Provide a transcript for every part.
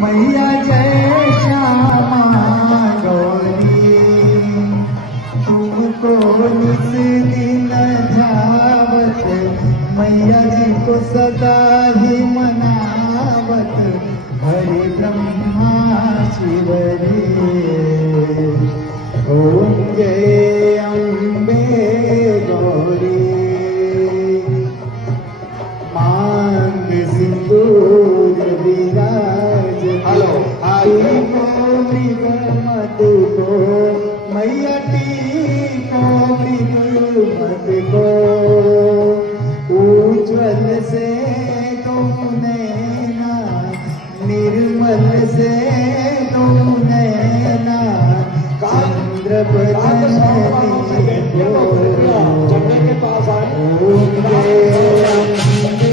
मैया जय श्यामा गौरी, तुमको नित दिन ध्यावत, मैया जी को सदा ही मनावत, हरि ब्रह्मा शिव रे। ओम जय अम्बे गौरी, मांग सिंदूर विराज, मृग मत को मैया टीको मृग मत को, उज्ज्वल से तुम नैना, निर्मल से तुम नैना, चंद्र बदन झंडे के पास आए। ओम जय अम्बे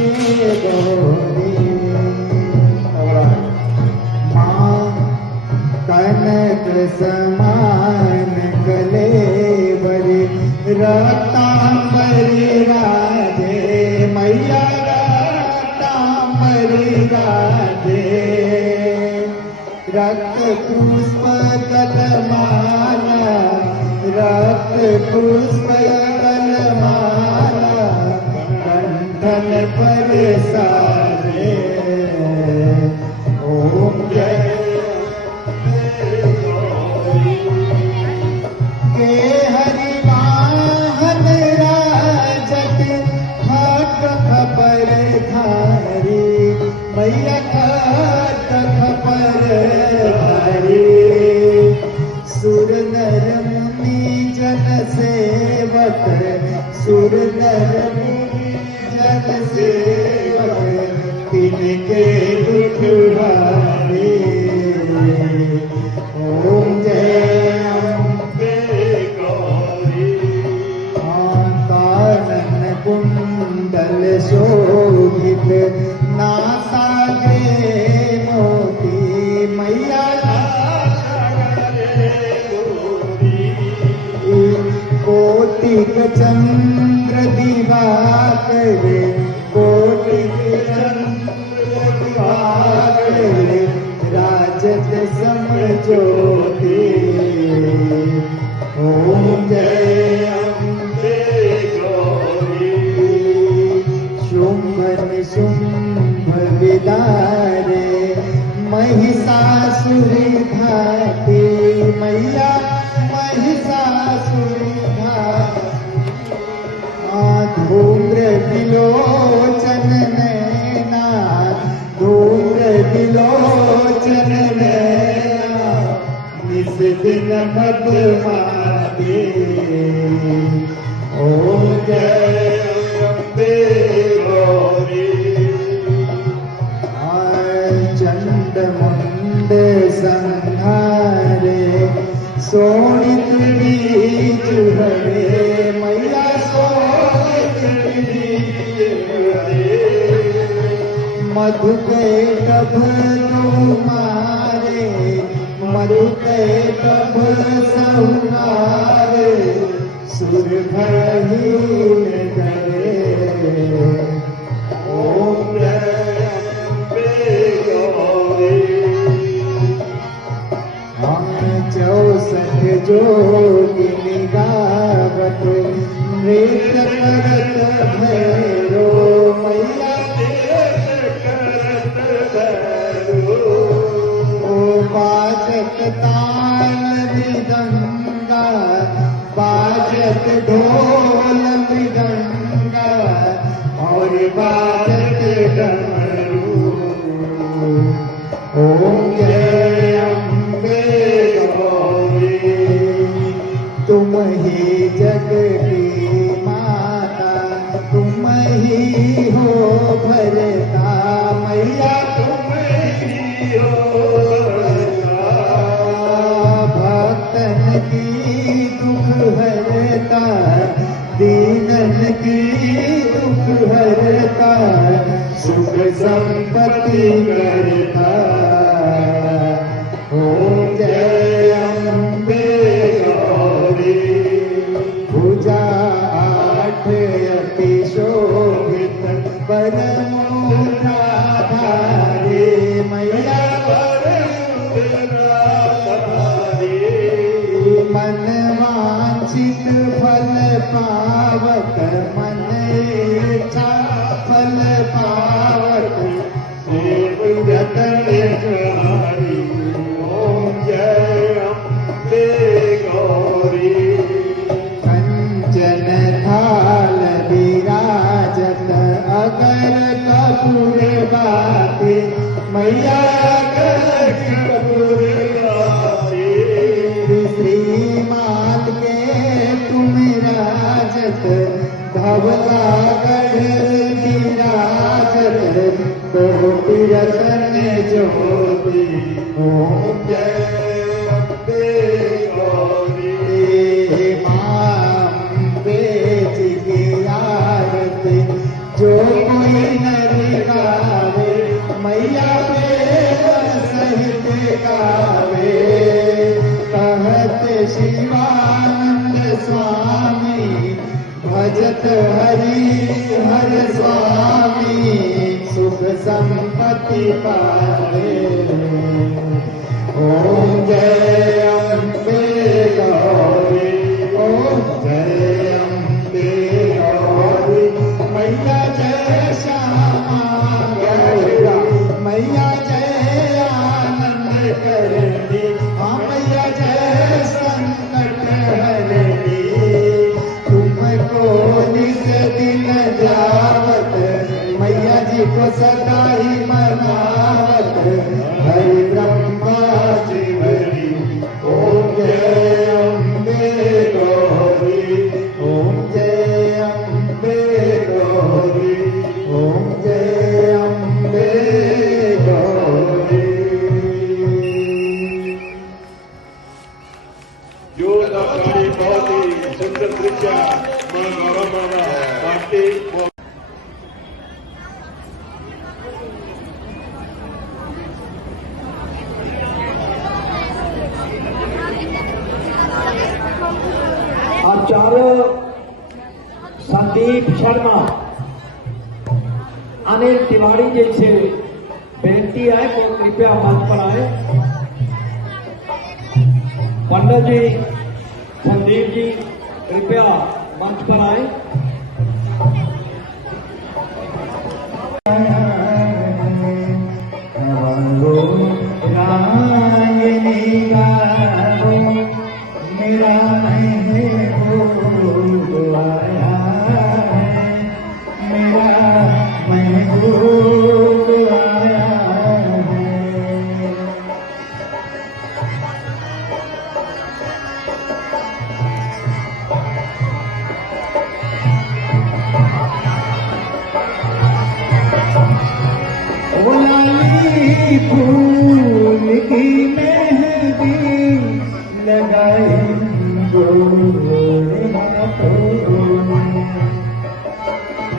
गौरी, कनक समान कलेवर, रक्तांबरी राधे, मैया रक्तांबरी राधे, रक्त पुष्प कलमाला, रक्त पुष्प कलमाला, कंठन पर सारे। ओम जय के हरिवाहन राजत, खट खपर धारी, मैया खट खपर धारी, सुर नर मुनि जन सेवक, सुर नर मुनि जन सेवक, तिनके दुख हारे। ओम जय कुंडल शोभित, नासागे मोती, मैया कोटिक चंद्र दिवाकर, कोटिक चंद्र दिवाकर, राजत समझोती। ओम जय शुंभ विदारे, महिषासुर घाती, मैया महिषासुर घाती, धूम्र विलोचन नैना, धूम्र विलोचन नैना, निस दिन मधुमाती। ओम जय चंड मुंड संहारे, सोनित बीज हरे, मैया सोनित बीज हरे, मधु के डभरू मारे, मधु के डभ संहारे, सुर भहीन करे। ओम जय अम्बे गौरी, 64 जोगिनी गावत, नृत्य करत भैरो, मैया करत भैरो। ओ बाजत ताल मृदंगा, बाजत ढोल मृदंगा, और बाजत डमरू। ओम जय अम्बे गौरी, तुम ही जग की माता, तुम ही हो भरता, मैया तुम ही हो भरता, भक्तन की दुख हरता, दीनन की दुख हरता, सुख संपत्ति करता। ओम जय अम्बे गौरी, भुजा 8 अति शोभित, परमोधाधारी, मैया कर कपूर बाती मैया कर कपूर बाती श्रीमान के तुम राजत धवला गढ़ विराजत कोटि रतन ज्योति ओम जय अम्बे गौरी मां अम्बे जी की आरती जो कोई नर गावे मैया पे सहित गावे कहत शिवानंद स्वामी भजत हरि हर स्वामी सुख संपत्ति पावे ओम जय अम्बे गौरी ओम जय अम्बे गौरी मैया जय श्यामा गौरी मैया जय आनंद करनी हाँ मैया जय संकट हरनी तुमको निज दिन जावत मैया जी को सदा ही मनावत हरि ब्रह्मा जी हरि ओम जय अम्बे गौरी ओम जय अम्बे गौरी ओम जय अम्बे गौरी जोरदार बहुत ही सुंदर दृश्य मां गौरव बाबा पार्टी आचार्य संदीप शर्मा अनिल तिवारी जी से बेनती है कि कृपया मंच पर आए। पंडित जी संदीप जी कृपया मंच पर आए। मेरा महबूब आया है मेरा महबूब आया है ओ लाली फूल की मेहंदी लगाई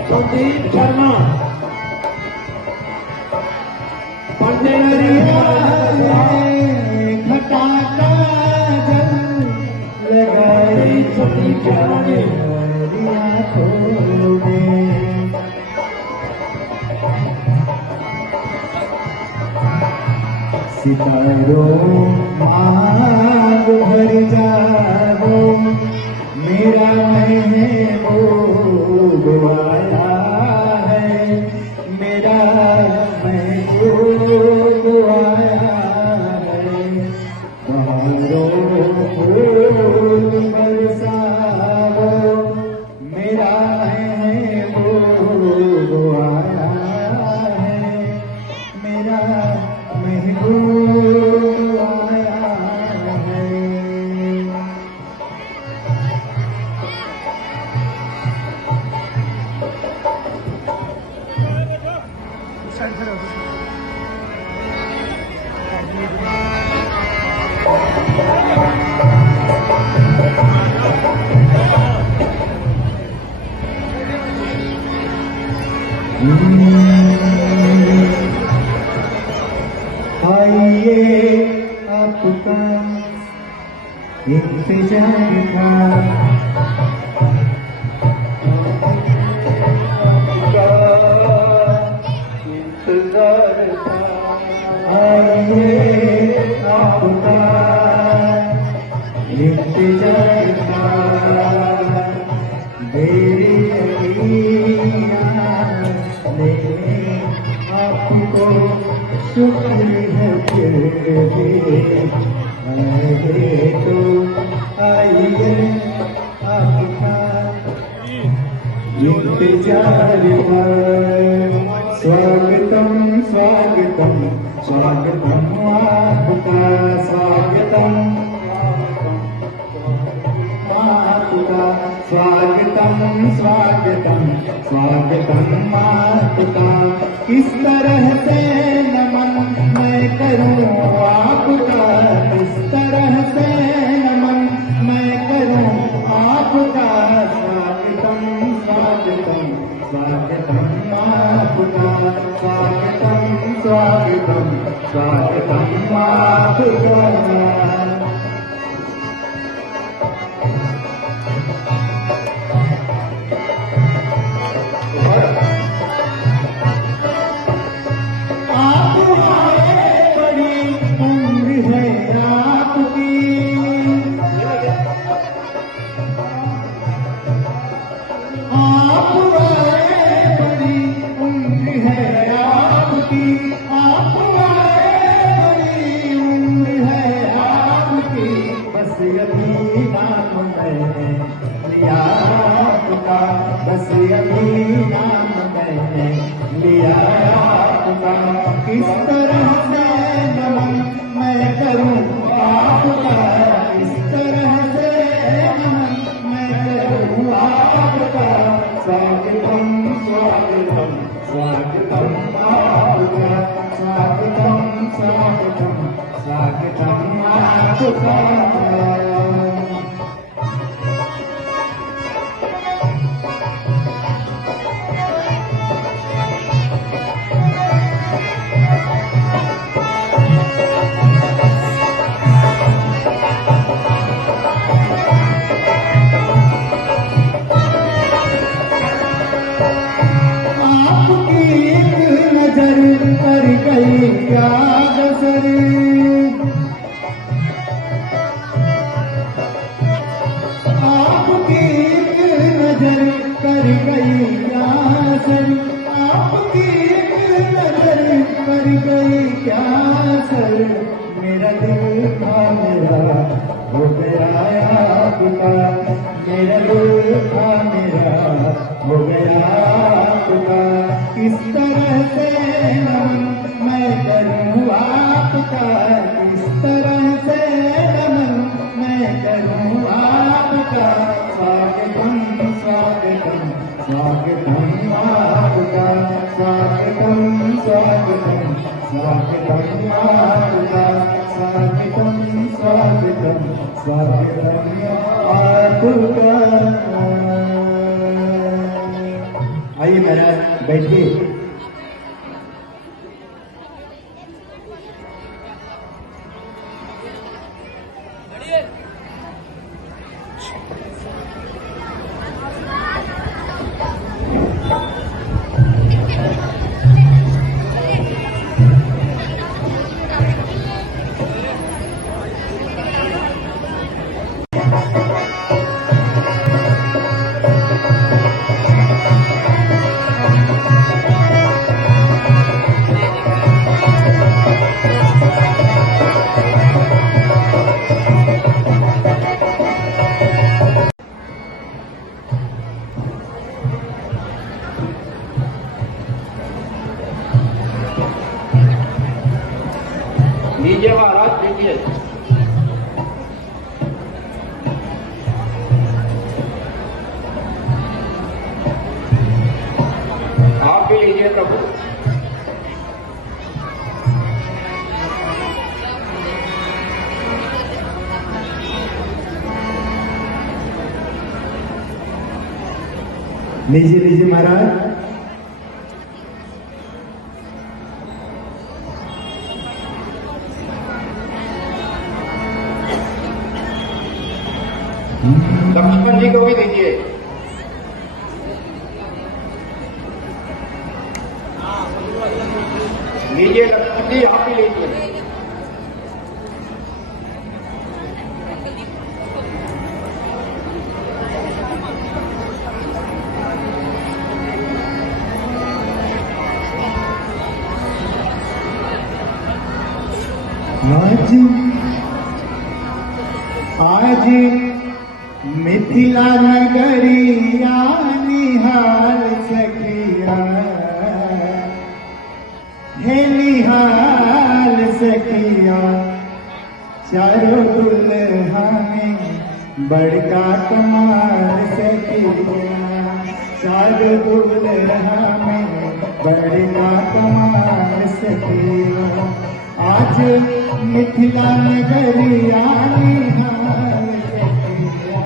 संदीप शर्मा घटा का जल लगाई संदीप शर्मा जी सितारों मांग भर जाओ मेरा महबूब आया है मेरा महबूब आया है बहारों फूल बरसाओ मेरा महबूब आया है मेरा महबूब आया है आइए आपका इंतजार था आइए आपका इंतजार था मेरी अखियाँ लेने आपको शुक्र है तो आइए आपका इंतजार स्वागतम मातुका स्वागतम मातुका स्वागतम स्वागतम स्वागतम मातुका। किस तरह से नमन मैं करूं आपका, किस तरह से नमन मैं करूं आपका। स्वागतम स्वागतम स्वागतम मातुका स्वागतम स्वागतम स्वागतम मातुका। बस यही नाम मैंने लिया आपका। किस तरह से नमन मैं करूं आपका, किस तरह से नमन मैं करूं आपका। स्वागतम स्वागतम स्वागतम आपका, स्वागतम स्वागतम स्वागतम आपका। कर गई क्या गजर, आपकी नजर कर गई क्या असर, आपकी नजर कर गई क्या असर। मेरा दिल था मेरा हो गया आपका, मेरा दिल था मेरा हो गया आपका। किस तरह से नमन मैं करूं आपका, किस तरह से नमन मैं करूं आपका। स्वागतम स्वागतम स्वागतम आपका, स्वागतम स्वागतम स्वागतम आपका, स्वागतम स्वागतम स्वागतम आपका। आइए महाराज बैठिए। लीजिए महाराज लीजिए। आप भी लीजिए प्रभु। लीजिए लीजिए महाराज। लक्ष्मण जी को भी दीजिए। लीजिए लक्ष्मण जी आप भी लीजिए। आज मिथिला नगरिया निहाल सखिया हे निहाल चारों दुल्हा में बड़का कमाल से किया, चारों दुल्हा में बड़का कमाल से किया। आज मिथिला नगरिया निहाल से किया।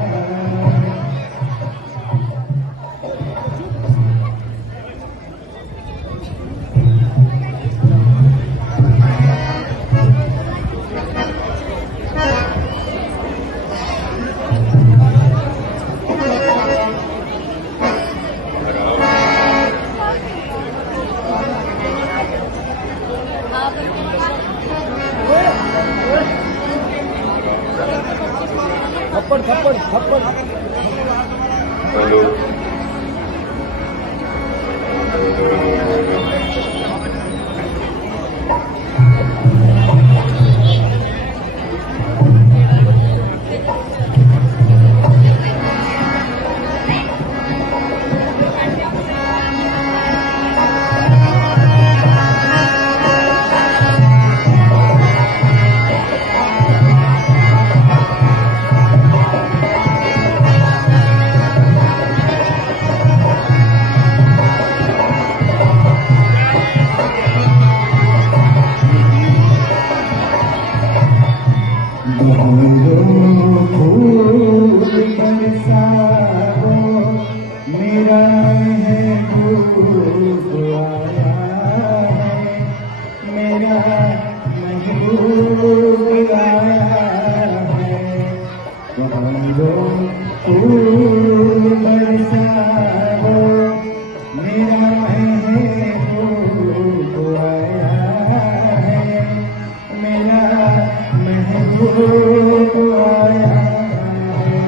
थप्पड़ थप्पड़ थप्पड़। मेरा महबूब आया है, मेरा महबूब आया है। फूल बरसाओ, मेरा महबूब आया है, मेरा महबूब आया है।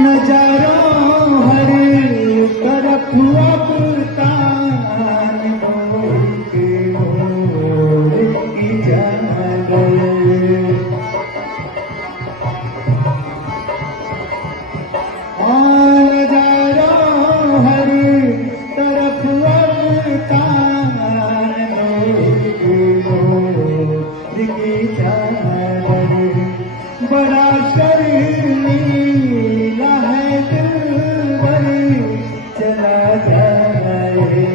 नजारों हर तरफ अब तान की जंगल। नजारों हर तरफ अब तान की जंगल। बड़ा शर्मीला है दिलबर, चला जाए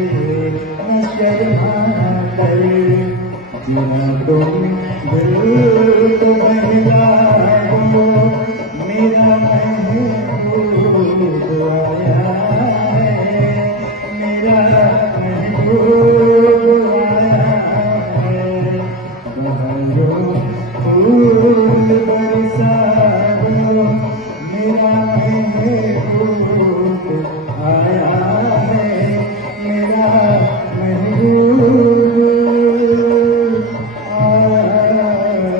न शर्मा कर। जिना तुम दिल तो बहलाओ, मेरा महबूब आया है, मेरा महबूब आया है। फूल बरसाओ, मेरा महबूब आया है, मेरा महबूब आया है।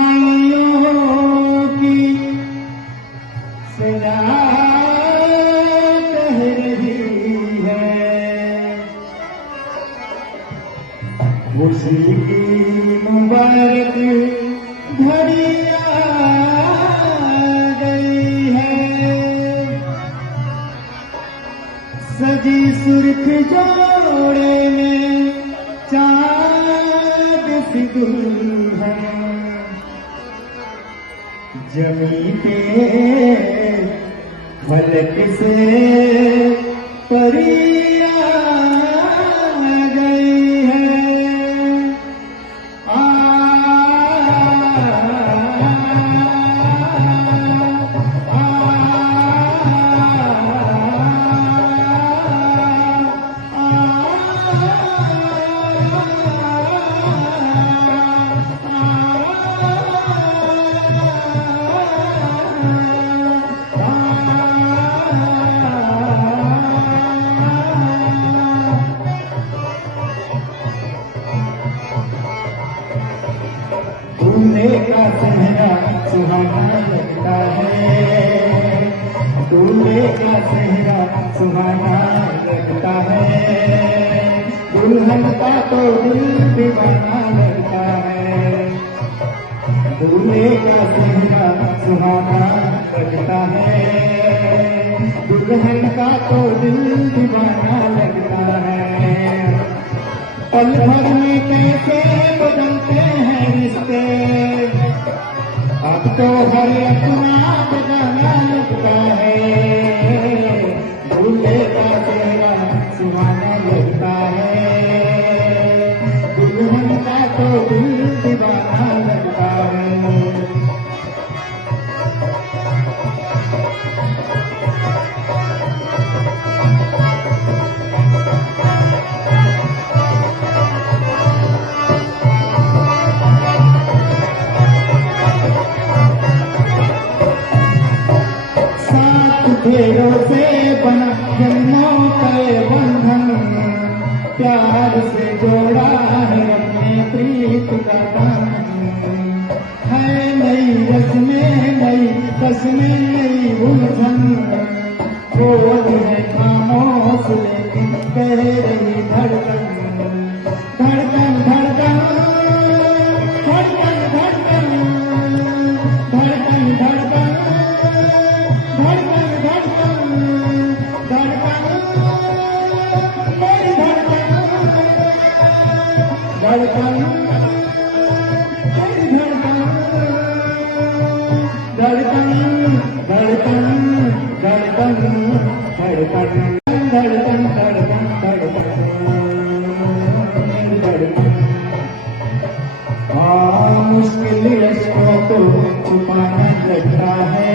सहनाइयों की सजा कह रही है, उसी की मुबारक घड़ी आ गई है। सजी सुर्ख जोड़े में चाँद सी दुल्हन, जमी पे फलक से परी आई दूल्हे का चेहरा सुहाना लगता है, दुल्हन का तो दिल दीवाना लगता है। दूल्हे का चेहरा सुहाना लगता है, दुल्हन का तो दिल दीवाना लगता है। पल भर में कैसे बदलते हैं रिश्ते, अब तो हर अपना बदलना लगता है। दूल्हे का चेहरा सुहाना लगता है, दुल्हन का तो दिल दीवाना लगता है। ढेरों से बना जन्मों का बंधन, प्यार से जोड़ा है अपने प्रीत का बंधन। है नई रस्में नई कसमें नई उलझन, बोल है खामोश लेकिन कह रही धड़कन। धड़कन धड़कन धड़कन धड़कन धड़कन धड़कन धड़कन धड़कन धड़कन धड़कन धड़कन धड़कन धड़कन धड़कन। हाँ मुश्किल अश्कों को छुपाना लगता है,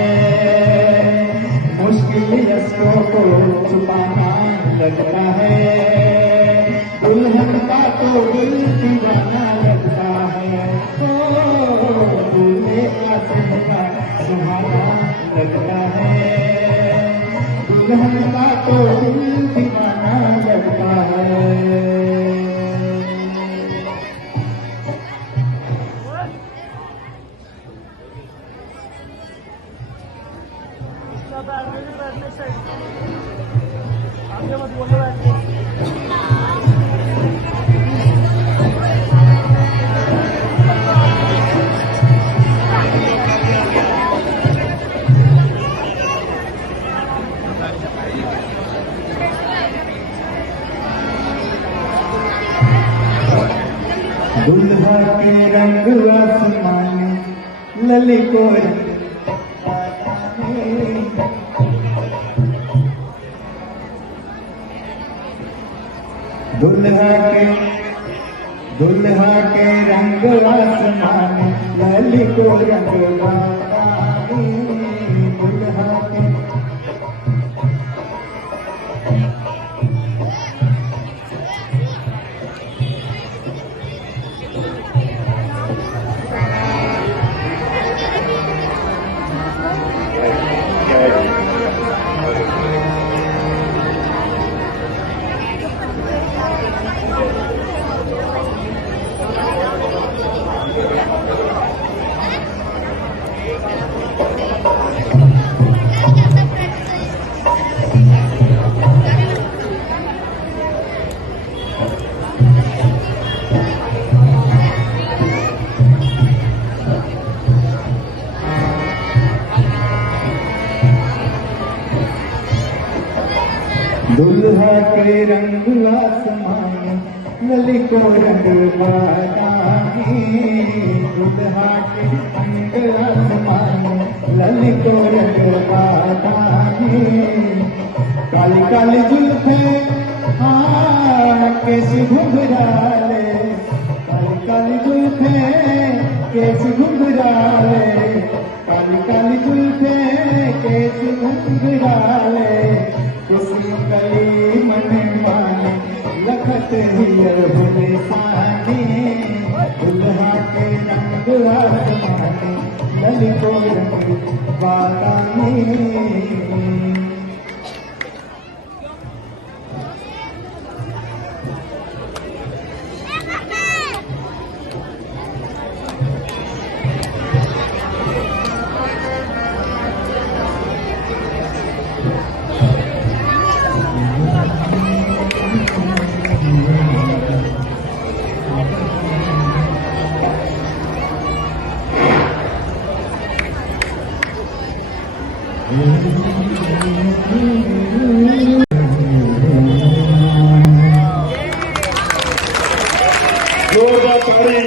मुश्किल अश्कों को छुपाना लगता है। दुल्हन का तो दिल दीवाना लगता है, ओ दूल्हे का चेहरा सुहाना लगता है, दुल्हन का तो दिल दीवाना लगता है। दुल्हा के रंग आसमानी ललिको दुल्हा के रंग आसमानी ललिको रंग बानी। दुल्हा के दुल्हा के रंग आसमानी ललिको रंग बादामी। दुल्हा के रंग आसमानी ललिको रंग बादामी। काली काली जुल्फे हाँ केस घुंघराले, काली काली जुल्फे केस घुंघराले, काली काली जुल्फे केस घुंघराले। खुशियों कली मन माने लखत हियर भले सानी। दुल्हा के रंग आसमानी ललिको रंग बादामी। जोरदार ताड़ी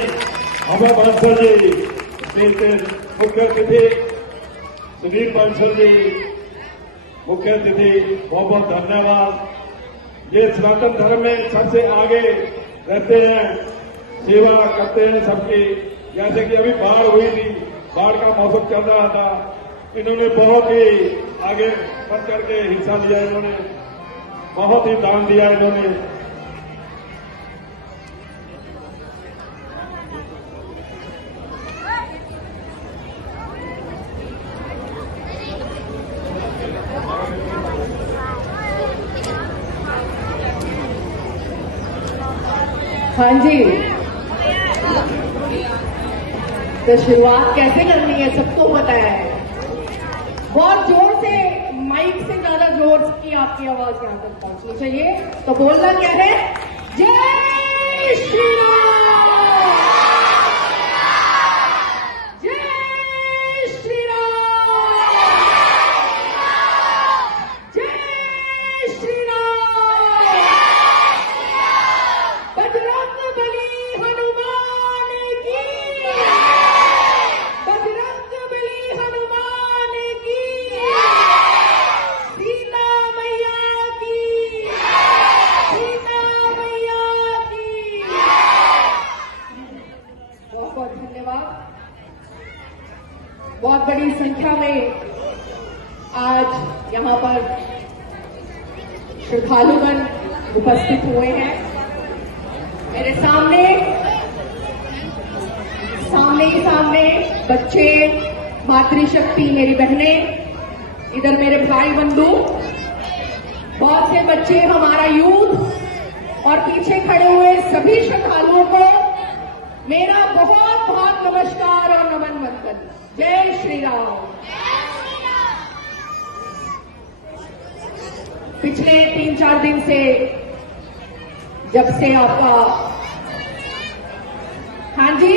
आभा बांसल जी, स्टेज पे मुख्य अतिथि सुनील बांसल जी, मुख्य अतिथि बहुत बहुत धन्यवाद। ये सनातन धर्म में सबसे आगे रहते हैं, सेवा करते हैं सबकी। जैसे कि अभी बाढ़ हुई थी, बाढ़ का मौसम चल रहा था, इन्होंने बहुत ही आगे बढ़ चढ़ के हिस्सा लिया, इन्होंने बहुत ही दान दिया इन्होंने। हाँ जी, तो शुरुआत कैसे करनी है सबको पता है। बहुत जोर से, माइक से ज्यादा जोर की आपकी आवाज यहाँ तक पहुंचनी चाहिए। तो बोलना क्या है? जय श्री राम, जय श्री राम, जय श्री राम। बजरंगबली हनुमान की, बजरंगबली हनुमान की, सीता मैया की, सीता मैया की। बहुत बहुत धन्यवाद। बहुत बड़ी संख्या में आज यहाँ पर श्रद्धालुगण उपस्थित हुए हैं। मेरे सामने सामने बच्चे, मातृशक्ति मेरी बहनें, इधर मेरे भाई बंधु, बहुत से बच्चे, हमारा यूथ और पीछे खड़े हुए सभी श्रद्धालुओं को मेरा बहुत बहुत नमस्कार और नमन वंदन। जय श्री राम। पिछले 3-4 दिन से, जब से आपका, हाँ जी,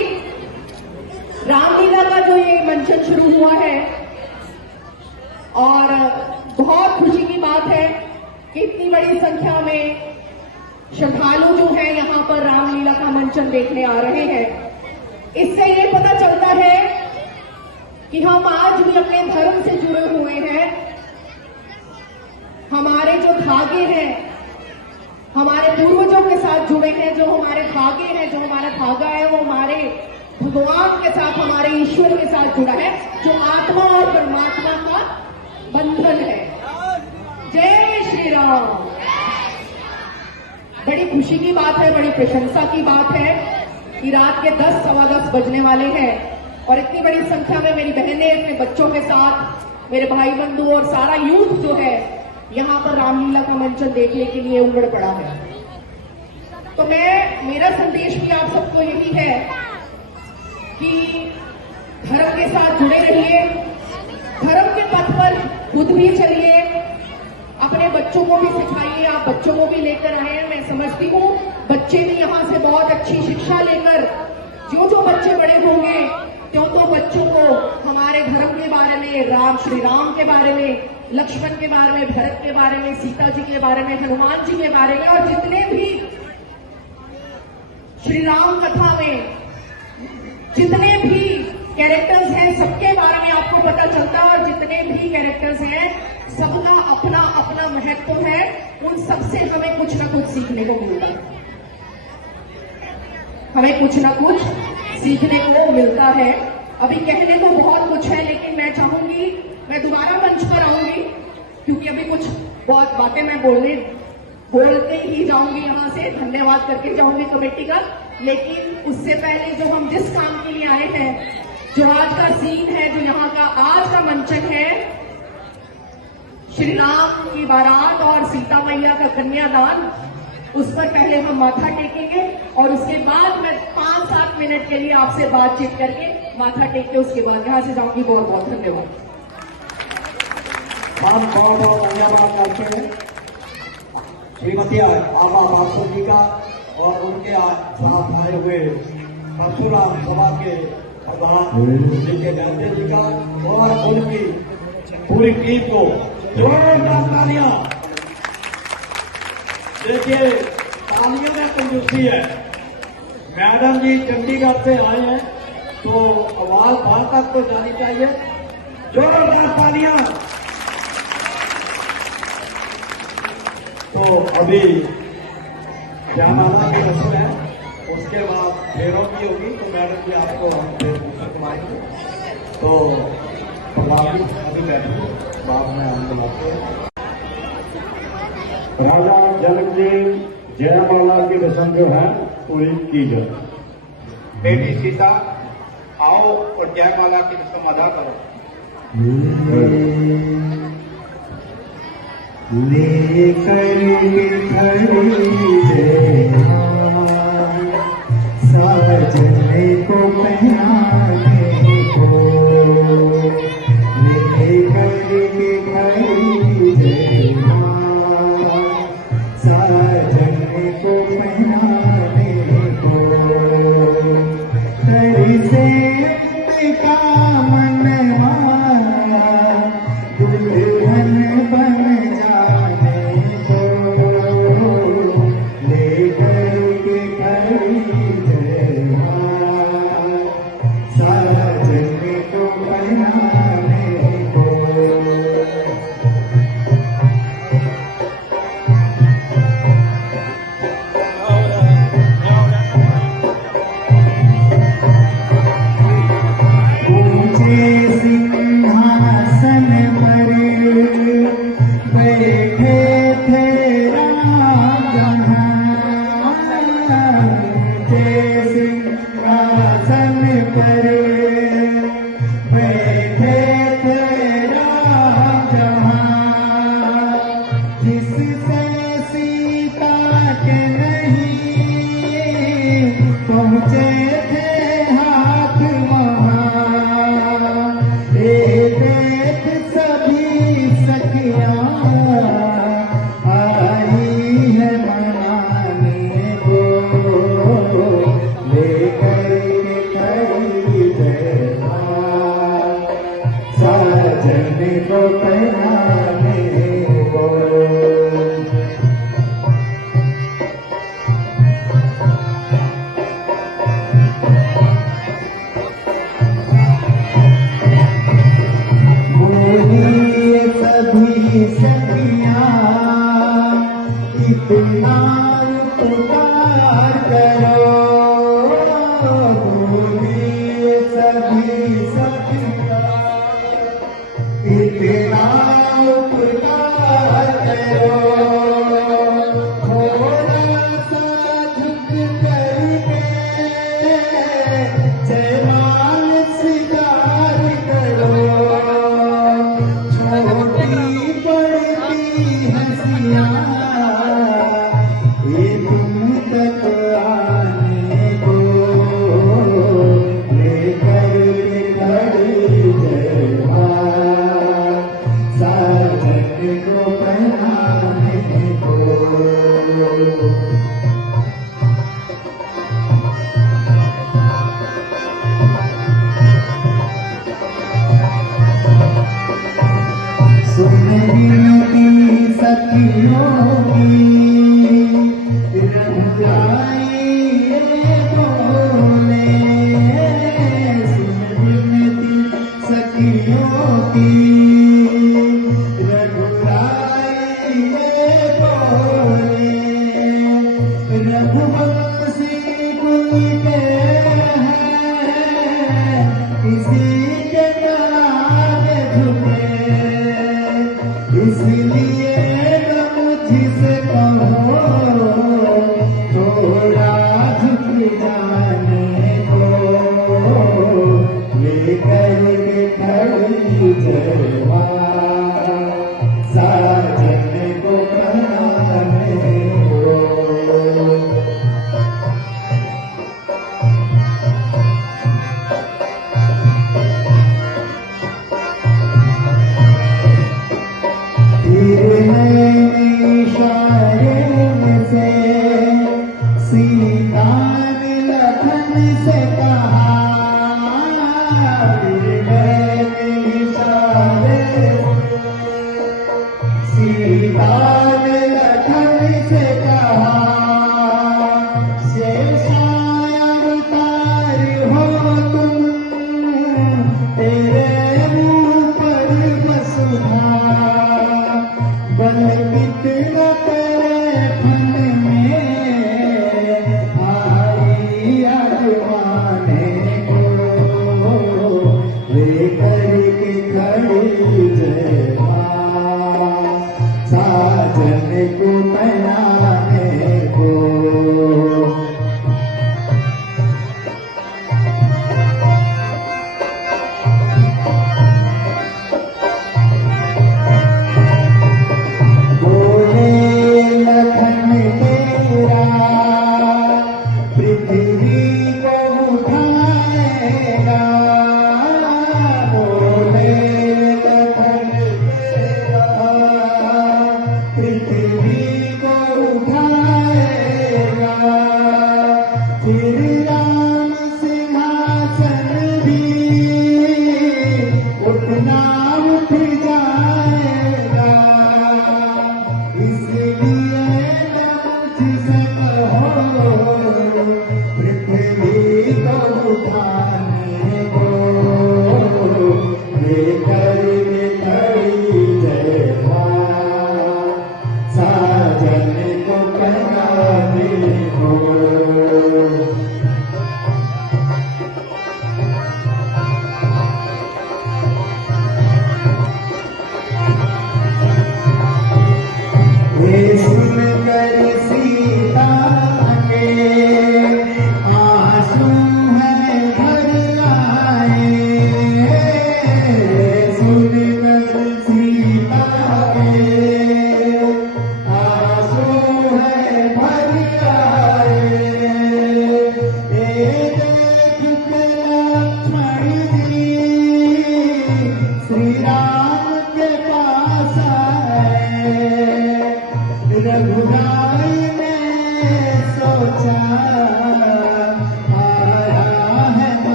रामलीला का जो ये मंचन शुरू हुआ है, और बहुत खुशी की बात है कि इतनी बड़ी संख्या में श्रद्धालु जो हैं यहाँ पर रामलीला का मंचन देखने आ रहे हैं। इससे ये पता चलता है कि हम आज भी अपने धर्म से जुड़े हुए हैं। हमारे जो धागे हैं, हमारे पूर्वजों के साथ जुड़े हैं, जो हमारे धागे हैं, जो हमारा धागा है वो हमारे भगवान के साथ, हमारे ईश्वर के साथ जुड़ा है, जो आत्मा और परमात्मा का बंधन है। जय श्री राम। बड़ी खुशी की बात है, बड़ी प्रशंसा की बात है कि रात के 10-10:15 बजने वाले हैं और इतनी बड़ी संख्या में मेरी बहनें अपने बच्चों के साथ, मेरे भाई बंधु और सारा यूथ जो है यहाँ पर रामलीला का मंचन देखने के लिए उमड़ पड़ा है। तो मेरा संदेश भी आप सबको यही है कि धर्म के साथ जुड़े रहिए, धर्म के पथ पर खुद भी चलिए, अपने बच्चों को भी सिखाइए। आप बच्चों को भी लेकर आए हैं, मैं समझती हूँ बच्चे भी यहाँ से बहुत अच्छी शिक्षा लेकर, जो बच्चे बड़े होंगे तो बच्चों को हमारे धर्म के बारे में, श्री राम के बारे में, लक्ष्मण के बारे में, भरत के बारे में, सीता जी के बारे में, हनुमान जी के बारे में, और जितने भी श्री राम कथा में जितने भी कैरेक्टर्स हैं सबके बारे में आपको पता चलता है। और जितने भी कैरेक्टर्स हैं सबका अपना अपना महत्व है, उन सबसे हमें कुछ ना कुछ सीखने को मिलता है, हमें कुछ ना कुछ सीखने को मिलता है। अभी कहने को बहुत कुछ है, लेकिन मैं चाहूंगी, मैं दोबारा मंच पर आऊंगी क्योंकि अभी कुछ बहुत बातें मैं बोलते ही जाऊंगी, यहाँ से धन्यवाद करके जाऊंगी कमेटी का। लेकिन उससे पहले जो हम जिस काम के लिए आए हैं, जो आज का सीन है, जो यहाँ का आज का मंचन है, श्री राम की बारात और सीता मैया का कन्यादान, उस पर पहले हम माथा टेकेंगे और उसके बाद मैं 5-7 मिनट के लिए आपसे बातचीत करके माथा टेक के उसके बाद यहाँ से जाऊंगी। बहुत बहुत धन्यवाद। हम बहुत बहुत धन्यवाद करते हैं श्रीमती आभा बांसल जी का और उनके साथ आए हुए परशुराम सभा के प्रधान जी के जयंती जी का और उनकी पूरी टीम को जोरदार तालियां। देखिए तालियों में कंजूसी है। मैडम जी चंडीगढ़ से आए हैं तो आवाज वहां तक तो जानी चाहिए। जोरदार तालियां। तो अभी जयमाला की रस्म है, उसके बाद फेरों की होगी, तो मैडम जी आपको हम फिर घुमाएंगे। तो प्रभावी अभी बैठे, बाद में हम बुलाते हैं। राजा जनक जी जयमाला की रस्म जो है पूरी की जाए। बेटी सीता आओ और जयमाला की रस्म अदा करो। लेकर साजने को पहनाने को, लेकर साजने को पहनाने को, तरी से का मन माया दुल्हन बन जाने को, लेकर के साजने को पहनाने को। ऊंचे सिंहासन पर बैठे थे राम, ऊंचे सिंहासन पर बैठे थे राम, जिससे सीता के नहीं पहुँचे थे हाथ वहाँ। देख सभी सखियाँ आई है मनाने को, लेकर के खड़ी जयमाला साजन को पहनाने को। बोलिए सभी सखियाँ इतना पुकार करो, बोलिए सभी सखियाँ इतना पुकार करो, थोड़ा सा झुक करके जयमाल स्वीकार करो, छोटी बड़ी हंसियाँ ये तुम तक आने को, लेकर के खड़ी जयमाला साजन को पहनाने को। सुनहरी सखियों की रंगाई बोले, सुनहरी सखियों की रंगाई बोले, रघुवंशी कुल के हैं इसी के नाम झुके, इसलिए न मुझसे कहो थोड़ा झुक जाने को, लेकर के खड़ी जयमाला साजन को पहनाने को। इशारे से सीता ने लखन से कहा, इशारे साजन को बनाने को।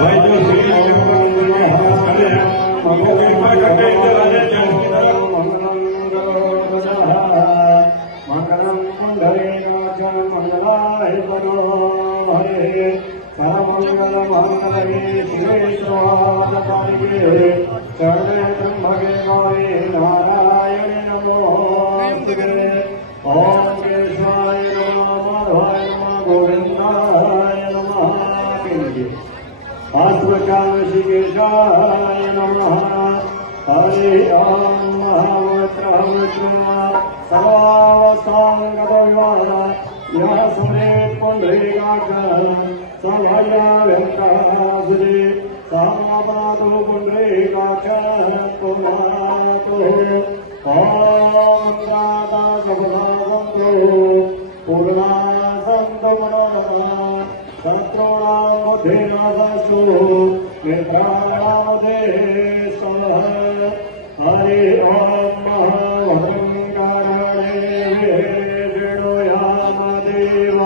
भाई जो श्री सर्वादकारिके शरणे त्र्यंबके गौरी नारायणे नमोस्तुते। ओम केशवाय नमः माधवाय नमः गोविंदाय नमः। ऋषिकेशाय नमः। हरि ओम महामन्त्रः सर्वावस्थांगतविवाह यः स्मरेत् पुण्डरीकाक्षः सभयाव्यङ्करासुरे समापातो पुण्डरीकाक्षः पुमातो। ॐ दाता सफलासन्तो पूर्णासन्तो मनोरमाः शत्रूणां मध्ये नाशस्तु मित्राणां मध्ये स्तः। हरि ओम महाभयङ्कराणे वेणुयामदेव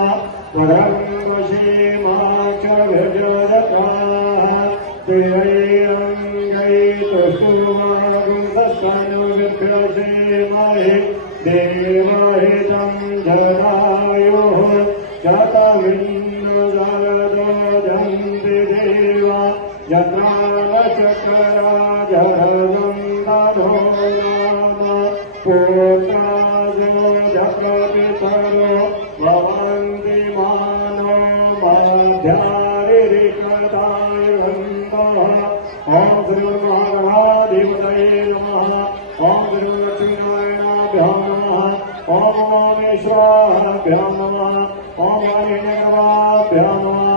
वरं वशीमाक्षभिर्जयत्राः देवैरङ्गैतुष्टुमागुंसस्तनुविभ्रसेमहे देवहितं जनायुः शतमिन्द्रजरदोजन्ति देवा यत्रानचकराजरजन्दनो नाम पुत्राजो जप्रतिपरो भवन्ति मानो माध्यारिकताय वन्दः। ॐ श्रीमहागणाधिपतये नमः। ॐ श्रीलक्ष्मीनारायणाभ्यां नमः। ॐ उमेश्वराभ्यां नमः। ॐ हरिणगवाभ्यां नमः।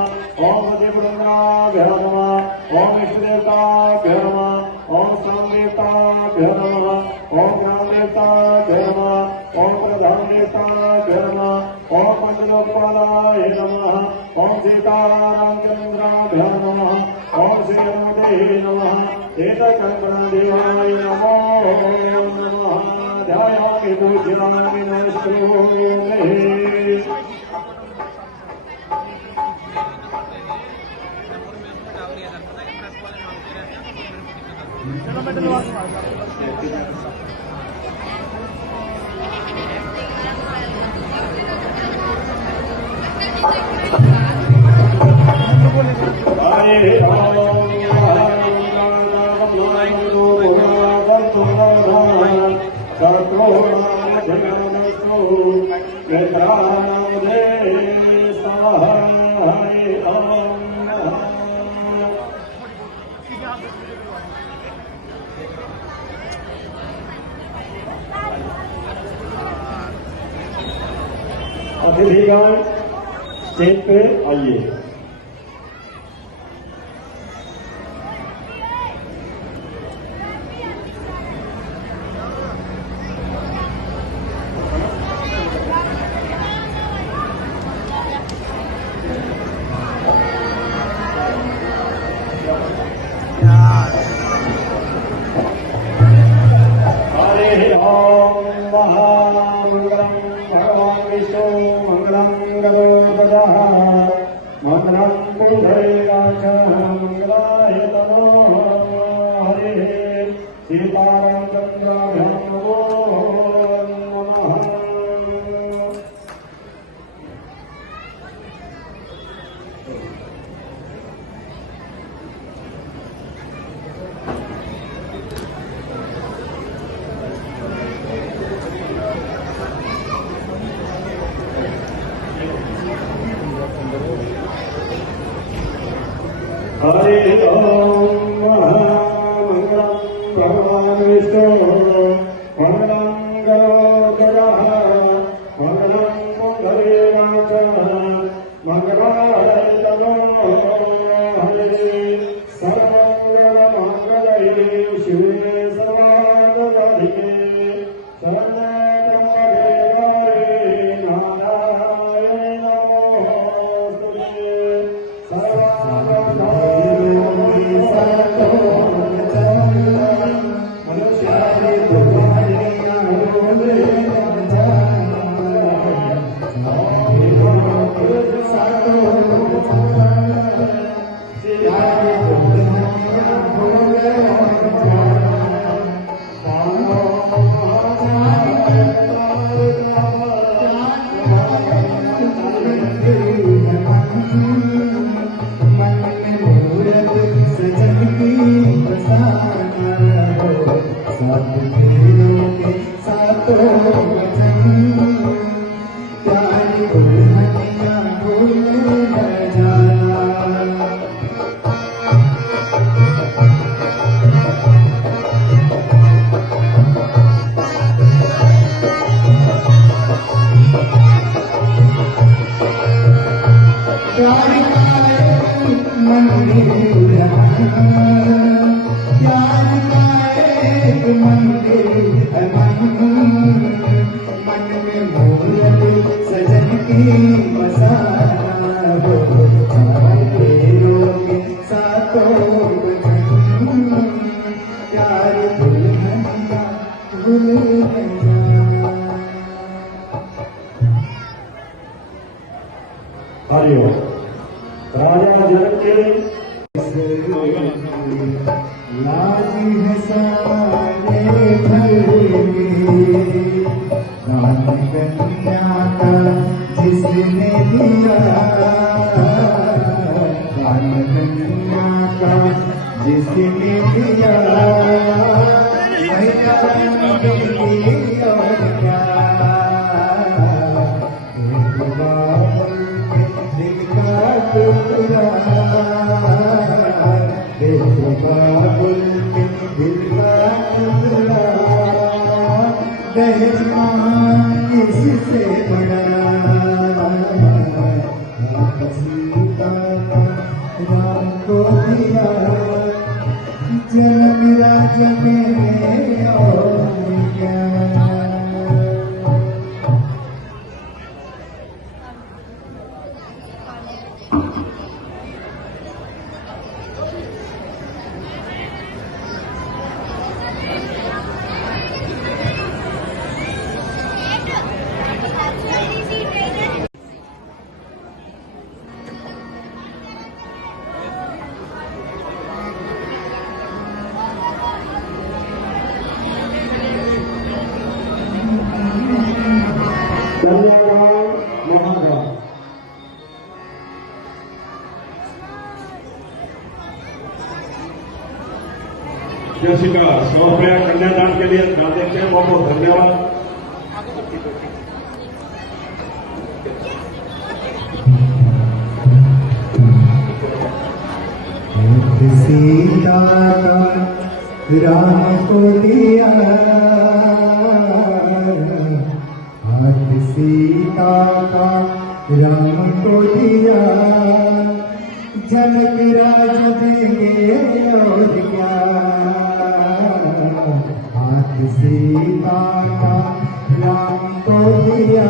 ॐ सतीपुरन्द्राभ्यां नमः। ॐ इष्टदेवताभ्यां नमः। ॐ स्थानदेवताभ्यां नमः। ॐ ग्रामदेवताभ्यां नमः। ॐ प्रधानदेवताभ्यां नमः। ॐ पञ्चलोकपालाय नमः। ॐ सीतारामचन्द्राभ्यां नमः। ॐ श्रीहनुमते नमः। एतकङ्कणदेवाय नमो नमः। ध्यायामि पूज्यामि नमस्कृते। हरे अतिथिगण स्टेज पे आइए। हरे ओम महामंगलम भगवान विष्णु मंगलम गरुड़ध्वजः मंगलम पुंडरीकाक्षः मंगलाय तनो हरे। सीतारामचन्द्राभ्यां नमो नमः। हरे ओम महामंगलम भगवान विष्णु मंगलम गरुड़ध्वजः मंगलम पुंडरीकाक्षः मंगलाय तनो हरे। सर्वमंगलमांगल्ये शिवे सर्वार्थसाधिके शरण्ये त्र्यंबके गौरी नारायणे नमोस्तुते। हरिओम। राजा जनक के लाजी है सारे घर में, दान कन्या का जिसने दिया, दान कन्या का जिसने दिया, मैया की और क्या, एक बार दिल का टुकड़ा, एक बाबुल के दिल का टुकड़ा, दहेज किससे बड़ा, सीता राम को दिया, जन्म राज में और क्या। कन्यादान महादान। जैसे का 100 रुपया कन्यादान के लिए दान देते हैं, बहुत बहुत धन्यवाद। सीता राम को दिया, हाथ सीता का राम को दिया, जनक राज देंगे और क्या, हाथ सीता का राम को दिया,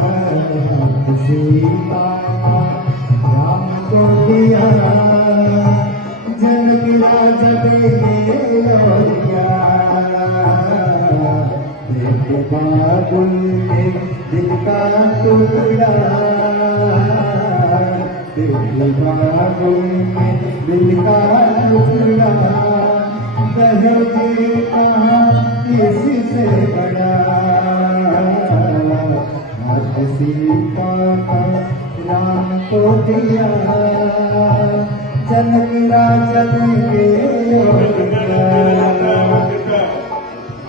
हाथ सीता का राम को दिया, जनक राज देंगे और क्या, देख बाबुल के दिल का टुकड़ा, देख बाबुल के दिल का टुकड़ा, दहेज किससे बड़ा, हाथ सीता का राम को दिया, जनक राज देंगे और क्या।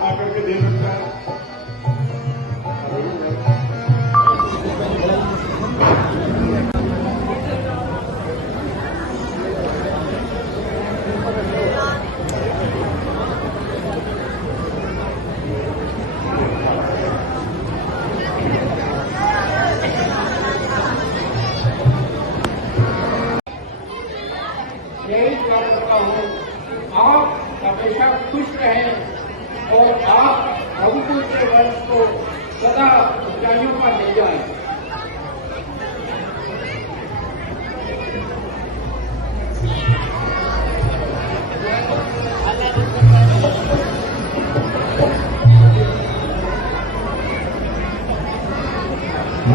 आकर के दे सकता है। यही दुआ करता हूँ आप हमेशा खुश रहें और आप रघुकुल के वंश को सदा ऊंचाइयों पर ले जाएं।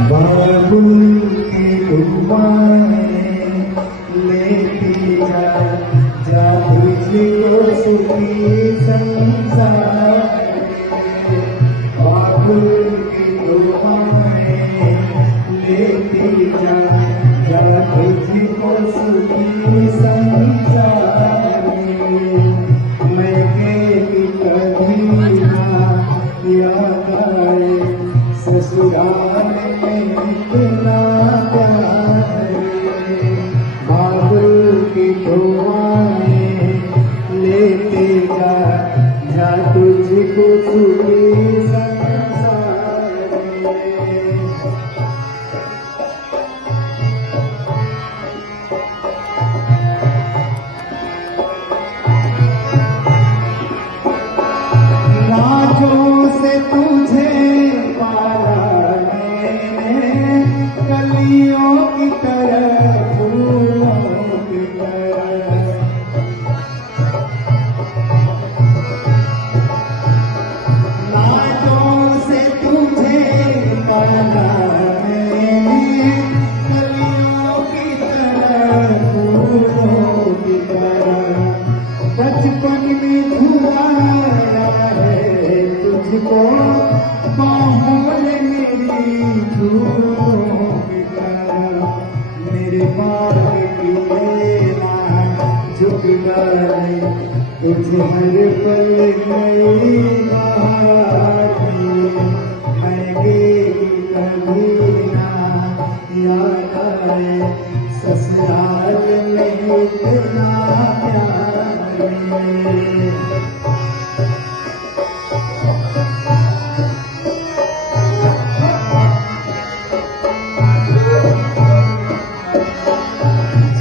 बाबुल की दुआएं लेती जा तुझको सुखी संसार, बाबुल की दुआएं लेती जा तुझको सुखी संसार, मैं के कभी ना याद आए ससुराल में इतना प्यार, बाबुल की दुआएं लेते जा तुझे डाले तुझ हर पल नई बाती आएगी कभी ना याद आए ससुराल में इतना प्यार मिले।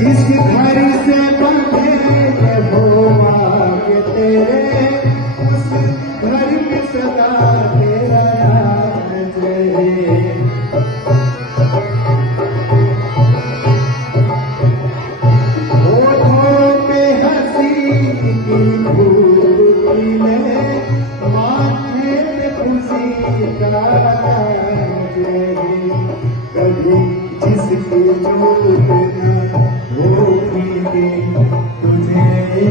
जिस घर से बंधे हो मांग तेरे उस घर में सदा तेरा नाम रहे। होठों पे हंसी की धूप खिले माथे पे खुशी का ताज रहे। कभी जिसकी चोट न होगी तुझे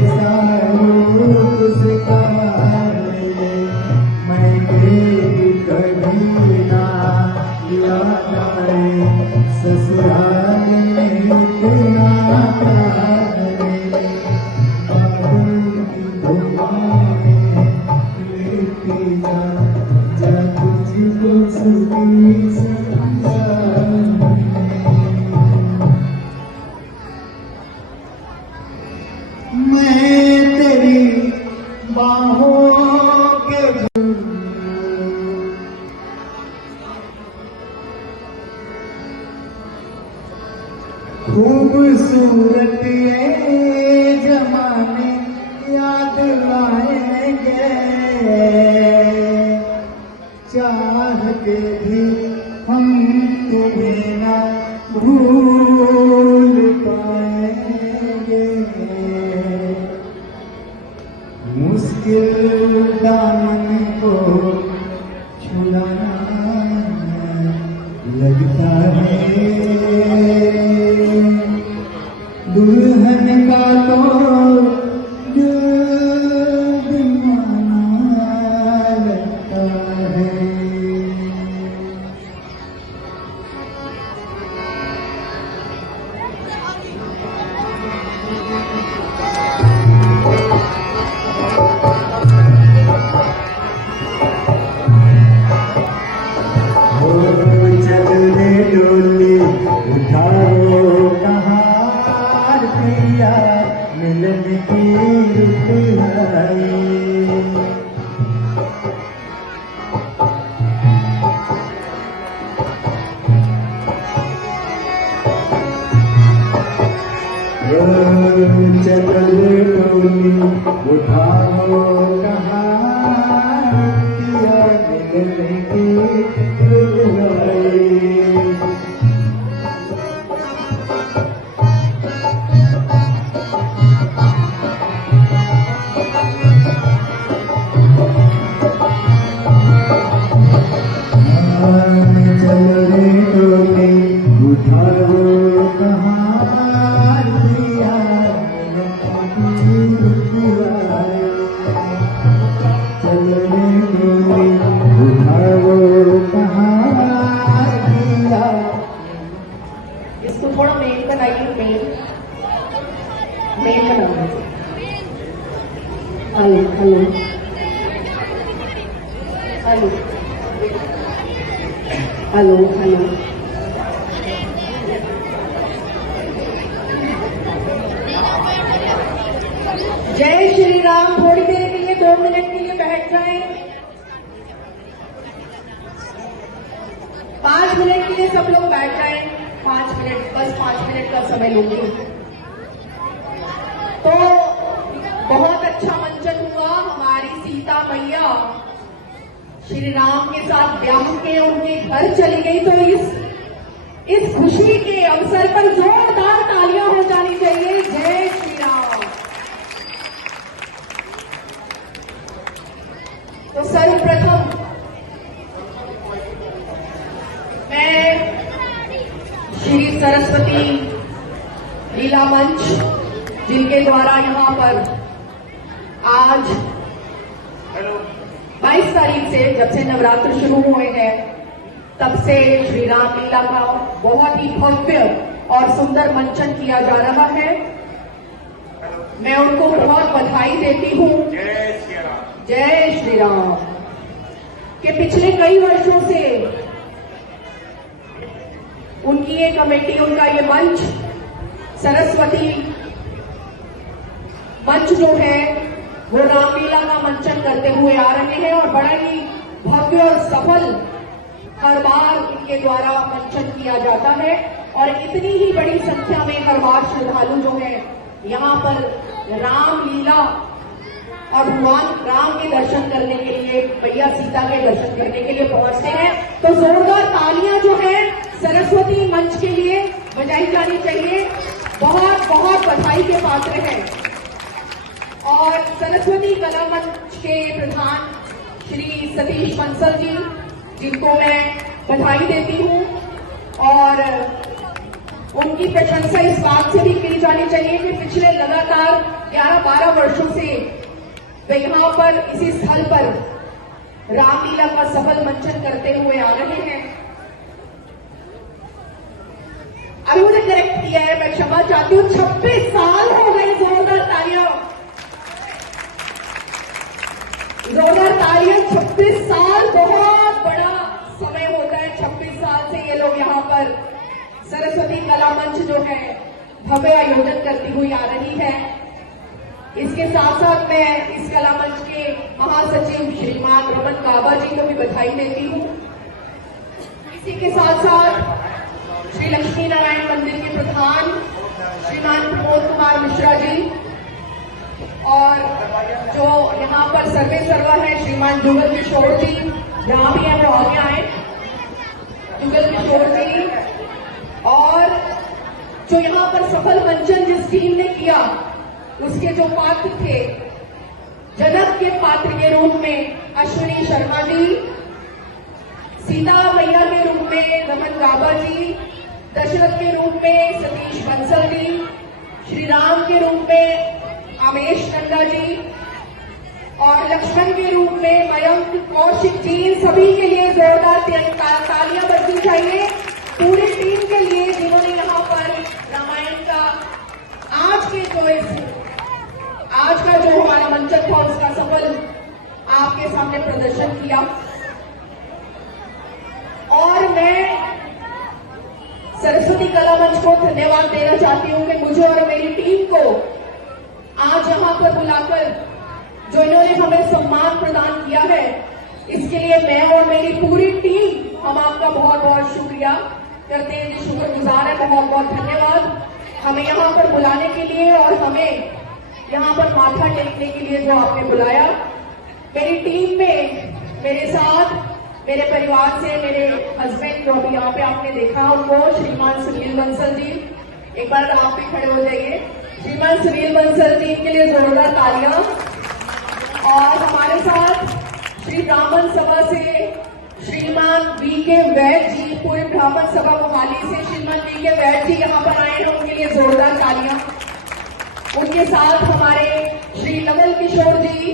सारूप से कमाए मैं कभी ना याद आए ससुराल में इतना प्यार मिले। बादल की धुआएं लेके जा तुझको सुखी समझा। मैं तेरी बाहों के खूबसूरत ये जमाने याद आएंगे चाह के भी हम तुम्हें ना भूल पाएंगे। मुश्किल दामन को छुड़ाना लगता है दुल्हन का तो दिल दीवाना लगता है। चलने डोली उठाओ कहार पिया मिलन की रुत आई। चलने डोली उठाओ कहार पिया मिलन की रुत आई। चलने डोली उठाओ कहार पिया मिलन की रुत आई। चलने डोली उठाओ कहार पिया। इसको थोड़ा मेन बनाइए, मेन बना दीजिए। Hello hello hello hello hello. जय श्री राम। थोड़ी देर के लिए 2 मिनट के लिए बैठ जाएं। 5 मिनट के लिए सब लोग बैठ जाएं। 5 मिनट, बस 5 मिनट का समय लूंगी। तो बहुत अच्छा मंचन हुआ। हमारी सीता मैया श्री राम के साथ ब्याह के उनके घर चली गई, तो इस खुशी के अवसर पर जोरदार तालियां हो जानी चाहिए। जय श्री राम। तो सर्वप्रथम मैं श्री सरस्वती लीला मंच जिनके द्वारा यहाँ पर आज 22 तारीख से, जब से नवरात्र शुरू हुए हैं तब से श्री रामलीला का बहुत ही भव्य और सुंदर मंचन किया जा रहा है। मैं उनको बहुत बधाई देती हूँ। जय श्री राम। जय श्री राम। कि पिछले कई वर्षों से उनकी ये कमेटी, उनका ये मंच, सरस्वती मंच जो है वो रामलीला का मंचन करते हुए आ रहे हैं और बड़ा ही भव्य और सफल हर बार इनके द्वारा मंचन किया जाता है और इतनी ही बड़ी संख्या में हर बार श्रद्धालु जो है यहाँ पर रामलीला और भगवान राम के दर्शन करने के लिए, मैया सीता के दर्शन करने के लिए पहुंचते हैं। तो जोरदार तालियां जो है सरस्वती मंच के लिए बजाई जानी चाहिए। बहुत बहुत बधाई के पात्र हैं। और सरस्वती कला मंच के प्रधान श्री सतीश बंसल जी, जिनको मैं बधाई देती हूँ, और उनकी प्रशंसा इस बात से भी की जानी चाहिए कि पिछले लगातार 11-12 वर्षों से वे यहाँ पर इसी स्थल पर रामलीला का सफल मंचन करते हुए आ रहे हैं। अभी मुझे करेक्ट किया है, मैं क्षमा चाहती हूँ। 26 साल हो गए। जोरदार तालियां, जोरदार तालियां। 26 साल बहुत बड़ा समय होता है। 26 साल से ये लोग यहाँ पर सरस्वती कला मंच जो है भव्य आयोजन करती हुई आ रही है। इसके साथ साथ मैं इस कला मंच के महासचिव श्रीमान रमन काबा जी को भी बधाई देती हूँ। इसी के साथ साथ श्री लक्ष्मी नारायण मंदिर के प्रधान श्रीमान प्रमोद कुमार मिश्रा जी, और जो यहाँ पर सर्वे सर्वा है श्रीमान जुगल किशोर जी, जहां भी है वो आगे आए। जुगल किशोर जी, और जो यहाँ पर सफल मंचन जिस टीम ने किया उसके जो पात्र थे, जनक के पात्र के रूप में अश्विनी शर्मा जी, सीता मैया के रूप में रमन गाबा जी, दशरथ के रूप में सतीश बंसल जी, श्री राम के रूप में अमेश नंदा जी, और लक्ष्मण के रूप में मयंक कौशिक जी। इन सभी के लिए जोरदार तालियां बजनी चाहिए। पूरी टीम के लिए जिन्होंने यहाँ पर रामायण का आज का जो हमारा मंचन था उसका सफल आपके सामने प्रदर्शन किया। और मैं सरस्वती कला मंच को धन्यवाद देना चाहती हूँ कि मुझे और मेरी टीम को आज यहाँ पर बुलाकर जो इन्होंने हमें सम्मान प्रदान किया है, इसके लिए मैं और मेरी पूरी टीम हम आपका बहुत बहुत शुक्रिया करते हैं, शुक्रगुजार है। बहुत बहुत धन्यवाद हमें यहाँ पर बुलाने के लिए और हमें यहाँ पर माथा टेकने के लिए जो आपने बुलाया। मेरी टीम में मेरे साथ, मेरे परिवार से मेरे हस्बैंड जो अभी यहाँ पे आपने देखा उनको, श्रीमान सुनील बंसल जी, एक बार आप भी खड़े हो जाइए। श्रीमान सुनील बंसल जी के लिए जोरदार तालियां। और हमारे साथ श्री ब्राह्मण सभा से श्रीमान वी.के. वैद जी, पूरे ब्राह्मण सभा मोहाली से श्रीमान वी.के. वैद जी यहाँ पर आए हैं, उनके लिए जोरदार तालियां। उनके साथ हमारे श्री नवल किशोर जी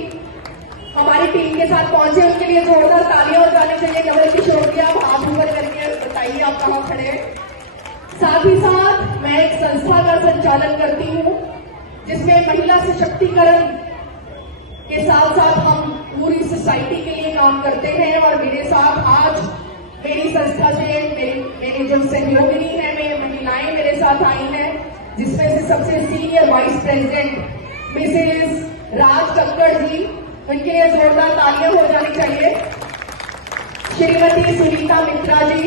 हमारी टीम के साथ पहुंचे, उनके लिए जोरदार तालियां हो जानी चाहिए। नवल किशोर जी, आप हाथ ऊपर करके बताइए आप कहाँ खड़े हैं। साथ ही साथ मैं एक संस्था का संचालन करती हूँ जिसमें महिला सशक्तिकरण के साथ साथ हम पूरी सोसाइटी के लिए काम करते हैं। और मेरे साथ आज मेरी संस्था से मेरी जो सहयोगिनी है, मेरी महिलाएं मेरे साथ आई हैं, जिसमें से सबसे सीनियर वाइस प्रेसिडेंट मिसेज राज कक्कड़ जी, उनके लिए जोरदार तालियां हो जानी चाहिए। श्रीमती सुनीता मित्रा जी,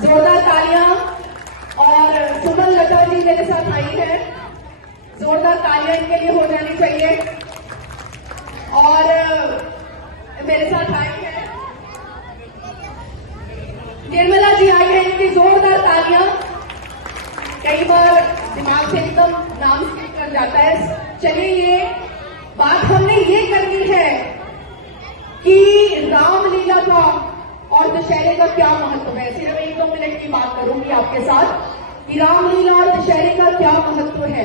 जोरदार तालियां। और सुमन लता जी मेरे साथ आई है, जोरदार तालियां इनके लिए हो जानी चाहिए। और मेरे साथ आई है निर्मला जी, आई है, इनकी जोरदार तालियां। कई बार दिमाग से एकदम नाम स्किप कर जाता है। चलिए, ये बात हमने ये करनी है कि रामलीला का और दशहरे का क्या महत्व है। सिर्फ 1-2 मिनट की बात करूंगी आपके साथ कि रामलीला और दशहरे का क्या महत्व है।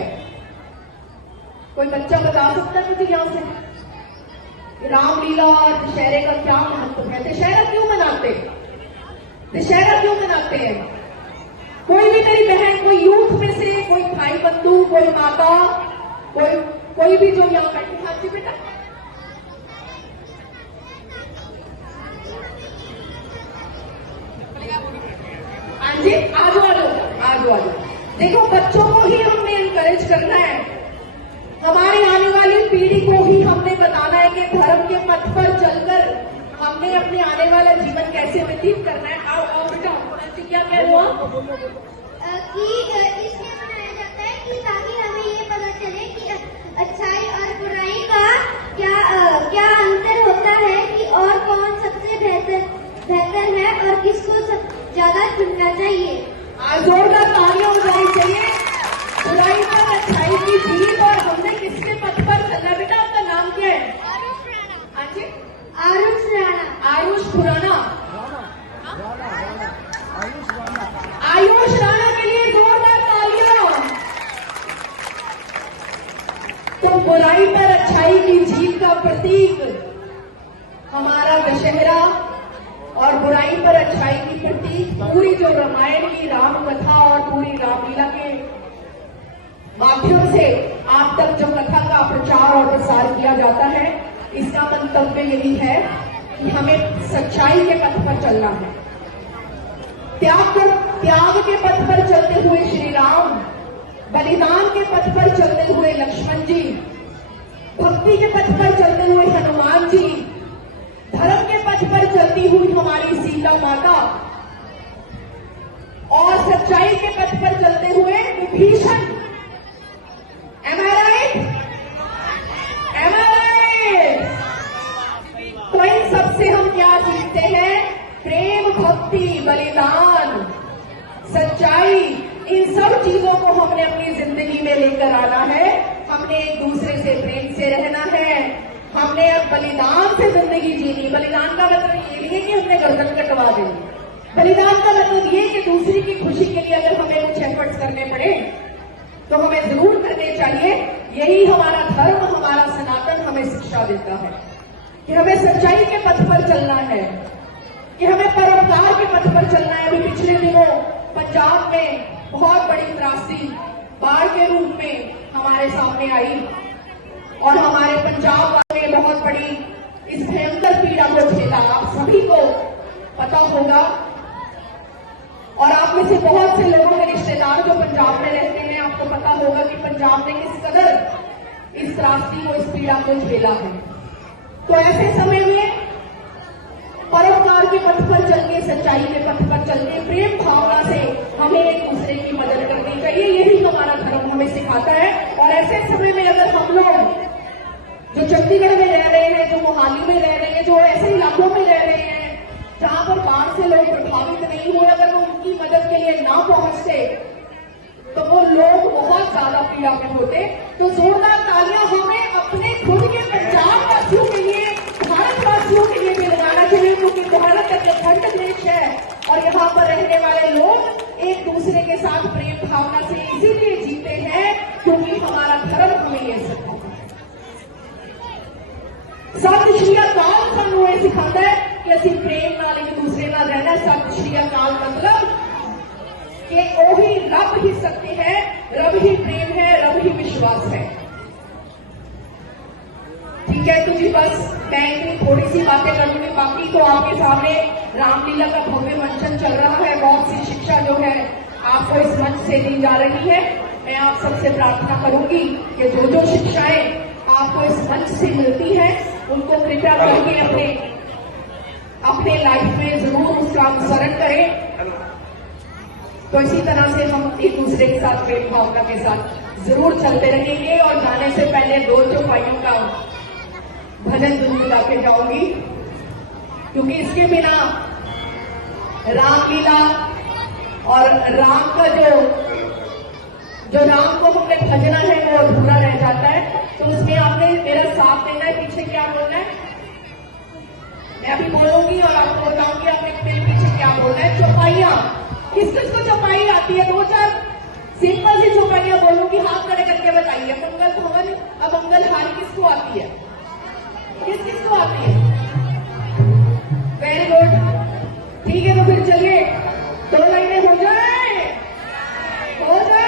कोई बच्चा बता सकता है मुझे यहाँ से रामलीला और दशहरे का क्या महत्व है? दशहरा क्यों मनाते हैं? दशहरा क्यों मनाते हैं? कोई भी मेरी बहन, कोई यूथ में से, कोई भाई बंधु, कोई माता, कोई भी जो यहाँ बैठे, हाँ जी बेटा, हाँ जी, आ जाओ। देखो, बच्चों को ही हमने इनकरेज करना है, हमारी आने वाली पीढ़ी को ही हमने बताना है कि धर्म के पथ पर चलकर हमने अपने आने वाला जीवन कैसे व्यतीत करना है। आओ बेटा, क्या कह रहे हो आप? कि इसलिए मनाया जाता है कि ताकि हमें ये पता चले कि अच्छाई और बुराई का क्या अंतर होता है, कि और कौन सबसे बेहतर है और किसको ज्यादा चुनना चाहिए। आज जोरदार तालियां हो जानी चाहिए। बुराई पर अच्छाई की जीत, और हमने किसके पथ पर चलना है? बेटा, आपका नाम क्या है? हाँ जी, आरुष राणा। आयुष खुराना। आयुष राणा के लिए जोरदार तालियां। तो बुराई पर अच्छाई की जीत का प्रतीक हमारा दशहरा, और बुराई पर अच्छाई की प्रतीक पूरी जो रामायण की राम कथा और पूरी रामलीला के माध्यम से आप तक जो कथा का प्रचार और प्रसार किया जाता है, इसका मंतव्य यही है कि हमें सच्चाई के पथ पर चलना है। त्याग के पथ पर चलते हुए श्री राम, बलिदान के पथ पर चलते हुए लक्ष्मण जी, भक्ति के पथ पर चलते हुए हनुमान जी, धर्म के पथ पर चलती हुई हमारी सीता माता, और सच्चाई के पथ पर चलते हुए Vibhishan. Am I right? Am I right? तो इन सबसे हम क्या सीखते हैं? प्रेम, भक्ति, बलिदान, सच्चाई, इन सब चीजों को हमने अपनी जिंदगी में लेकर आना है। हमने एक दूसरे से प्रेम से रहना है, हमने अब बलिदान से जिंदगी जीनी। बलिदान का मतलब ये नहीं है कि हमने गर्दन कटवा देनी। बलिदान का मतलब ये कि दूसरे की खुशी के लिए अगर हमें कुछ एफर्ट्स करने पड़े तो हमें जरूर करने चाहिए। यही हमारा धर्म, हमारा सनातन हमें शिक्षा देता है कि हमें सच्चाई के पथ पर चलना है, कि हमें परोपकार के पथ पर चलना है। अभी पिछले दिनों पंजाब में बहुत बड़ी त्रासदी बाढ़ के रूप में हमारे सामने आई, और हमारे पंजाब वालों ने बहुत बड़ी इस भयंकर पीड़ा को झेला। आप सभी को पता होगा, और आप में से बहुत से लोगों के रिश्तेदार जो पंजाब में रहते हैं, आपको पता होगा कि पंजाब ने किस कदर इस त्रासदी को, इस पीड़ा को झेला है। तो ऐसे समय में परोपकार के पथ पर चल के, सच्चाई के पथ पर चल के, प्रेम भावना से हमें एक दूसरे की मदद करनी चाहिए। यही हमारा धर्म हमें सिखाता है। और ऐसे समय में अगर हम लोग जो चंडीगढ़ में रह रहे हैं, जो मोहाली में रह रहे हैं, जो ऐसे इलाकों में रह रहे हैं जहां पर बाढ़ से लोग प्रभावित नहीं हुए, अगर वो उनकी मदद के लिए ना पहुंचते तो वो लोग बहुत ज्यादा पीड़ा में होते। तो जोरदार तालियां हमें अपने खुद के पंजाब वासियों के लिए, भारतवासियों के लिए भी लगाना चाहिए, क्योंकि भारत एक अखंड देश है और यहाँ पर रहने वाले लोग एक दूसरे के साथ प्रेम भावना से इसीलिए जीते हैं क्योंकि हमारा धर्म हमें ये सिखाता है। सत श्री अकाल सानू ये सिखाता है कि असि प्रेम नाल एक दूसरे नाल रहना। सत श्री अकाल मतलब कि ओही रब ही सत्य है, रब ही प्रेम है, रब ही विश्वास है। ठीक है, तो जी बस मैं इतनी थोड़ी सी बातें करूंगी, बाकी तो आपके सामने रामलीला का भव्य मंचन चल रहा है। बहुत सी शिक्षा जो है आपको इस मंच से दी जा रही है। मैं आप सबसे प्रार्थना करूंगी कि जो जो शिक्षाएं आपको इस मंच से मिलती है उनको कृपया करके अपने लाइफ में जरूर उसका अनुसरण करें। तो इसी तरह से हम एक दूसरे के साथ प्रेम भावना के साथ जरूर चलते रहेंगे। और जाने से पहले दो चौपाइयों का भजन जरूर गा के जाऊंगी, क्योंकि इसके बिना रामलीला और राम का जो राम को हमने भजना है वो अधूरा रह जाता है। तो उसमें आपने मेरा साथ देना है। पीछे क्या बोलना है मैं अभी बोलूंगी और आपको बताऊंगी आपने मेरे पीछे क्या बोलना है। चौपाइयां, किस किस को चौपाई आती है? दो चार सिंपल सी चौपाइयां बोलूंगी, हाथ खड़े करके बताइए। मंगल भवन अब मंगलहारी किसको आती है? किस किस को आती है? वेरी गुड, ठीक है। तो फिर चलिए दो लाइनें हो जाए, हो जाए।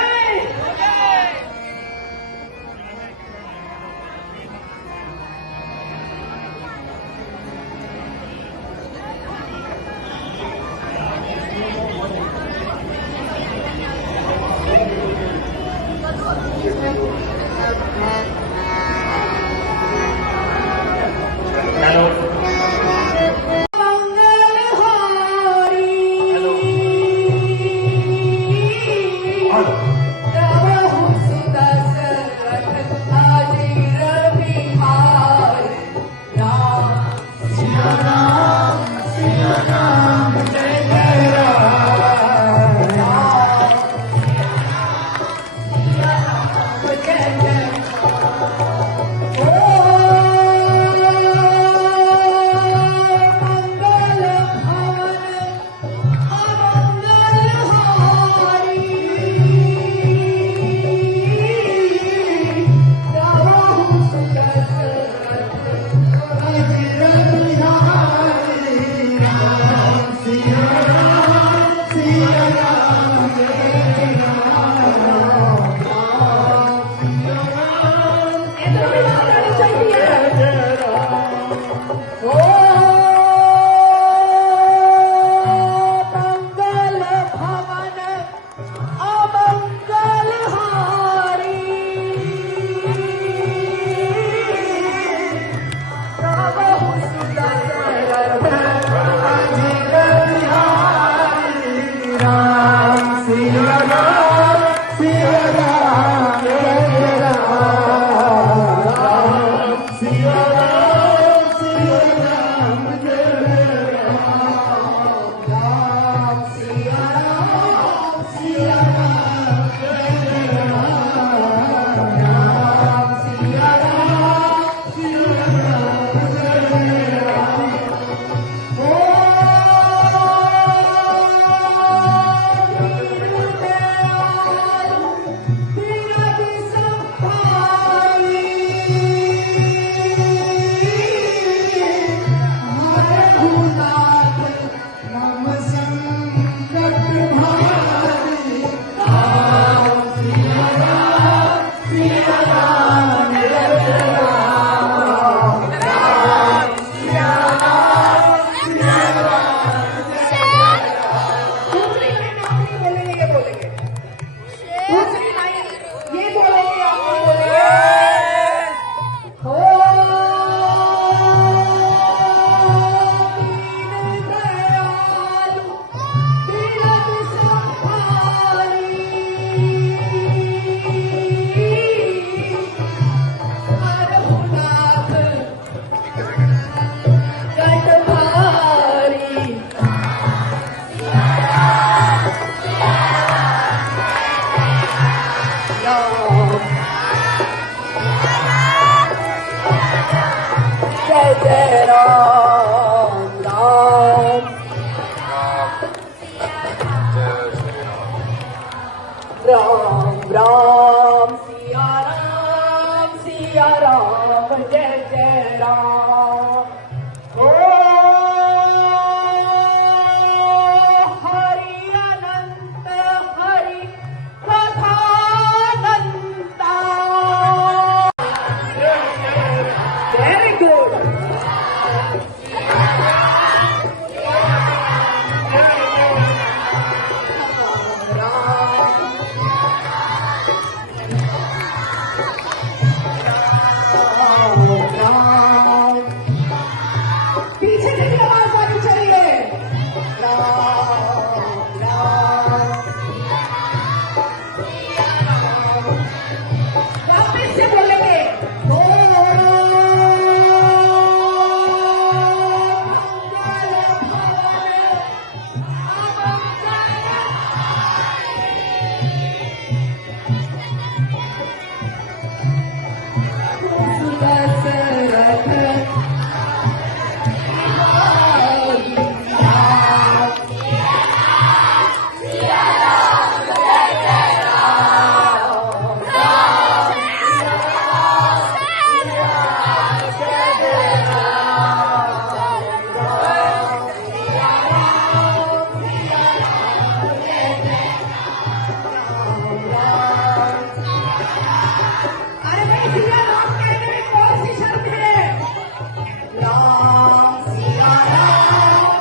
मंगल भवन अमंगल हारी प्रभु राम सिया राम सिया राम जय राम सिया राम जय राम सिया राम सिया राम जय राम सिया राम जय राम जय राम राम राम राम सिया राम जय राम ओ हरि अनंत हरि कथानंता वेरी गुड पीछे की आवाज आनी चाहिए राम राम वापस से बोलेंगे अरे भाई सिया राम कहने में कौन सी शर्त है Ram Siya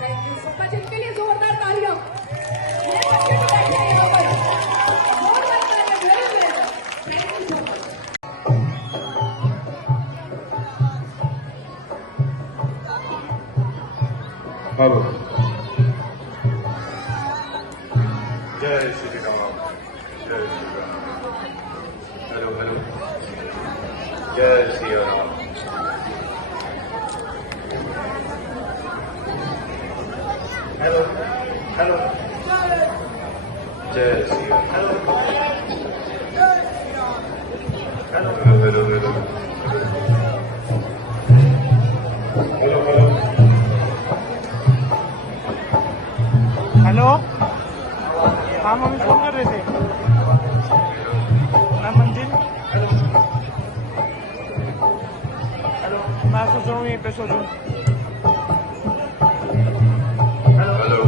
thank you so much इनके लिए जोरदार तालियां ये बच्चे तो बैठे हैं यहाँ पर जोरदार तालियां very well thank you so much hello जय श्री राम, जय श्री राम। हेलो हेलो, जय श्री राम। हेलो हेलो, जय Shri Ram. Hello hello hello hello hello hello. Hello, हाँ मम्मी फोन कर रहे थे। मैं मंजिल। हेलो, मैं सोच रहा हूँ यहीं पे सो जाऊँ। हेलो,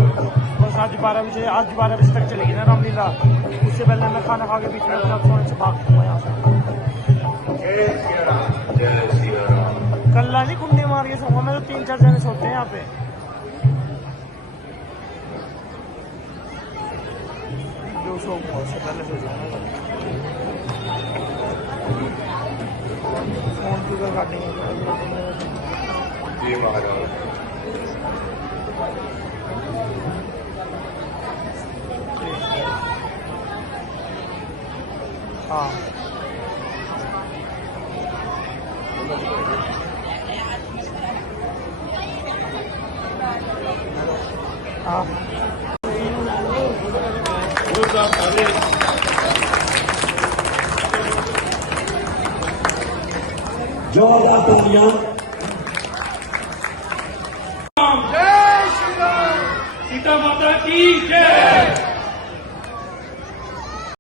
बस आज 12 बजे तक चलेगी ना रामलीला। उससे पहले मैं खाना खा के बीच में अपना सोने से भाग दूंगा यहाँ से। जय श्री राम, जय श्री राम। कल्ला नहीं कुंडे मार के सोऊंगा मैं, तो 3-4 जने सोते हैं यहाँ पे। जो सोऊंगा उससे पहले सो जाऊंगा। फोन क्यों कर काटेंगे? जी महाराज। हाँ हाँ जोरदार ताली। जोरदार तालियां। जय श्री राम, सीता माता की जय।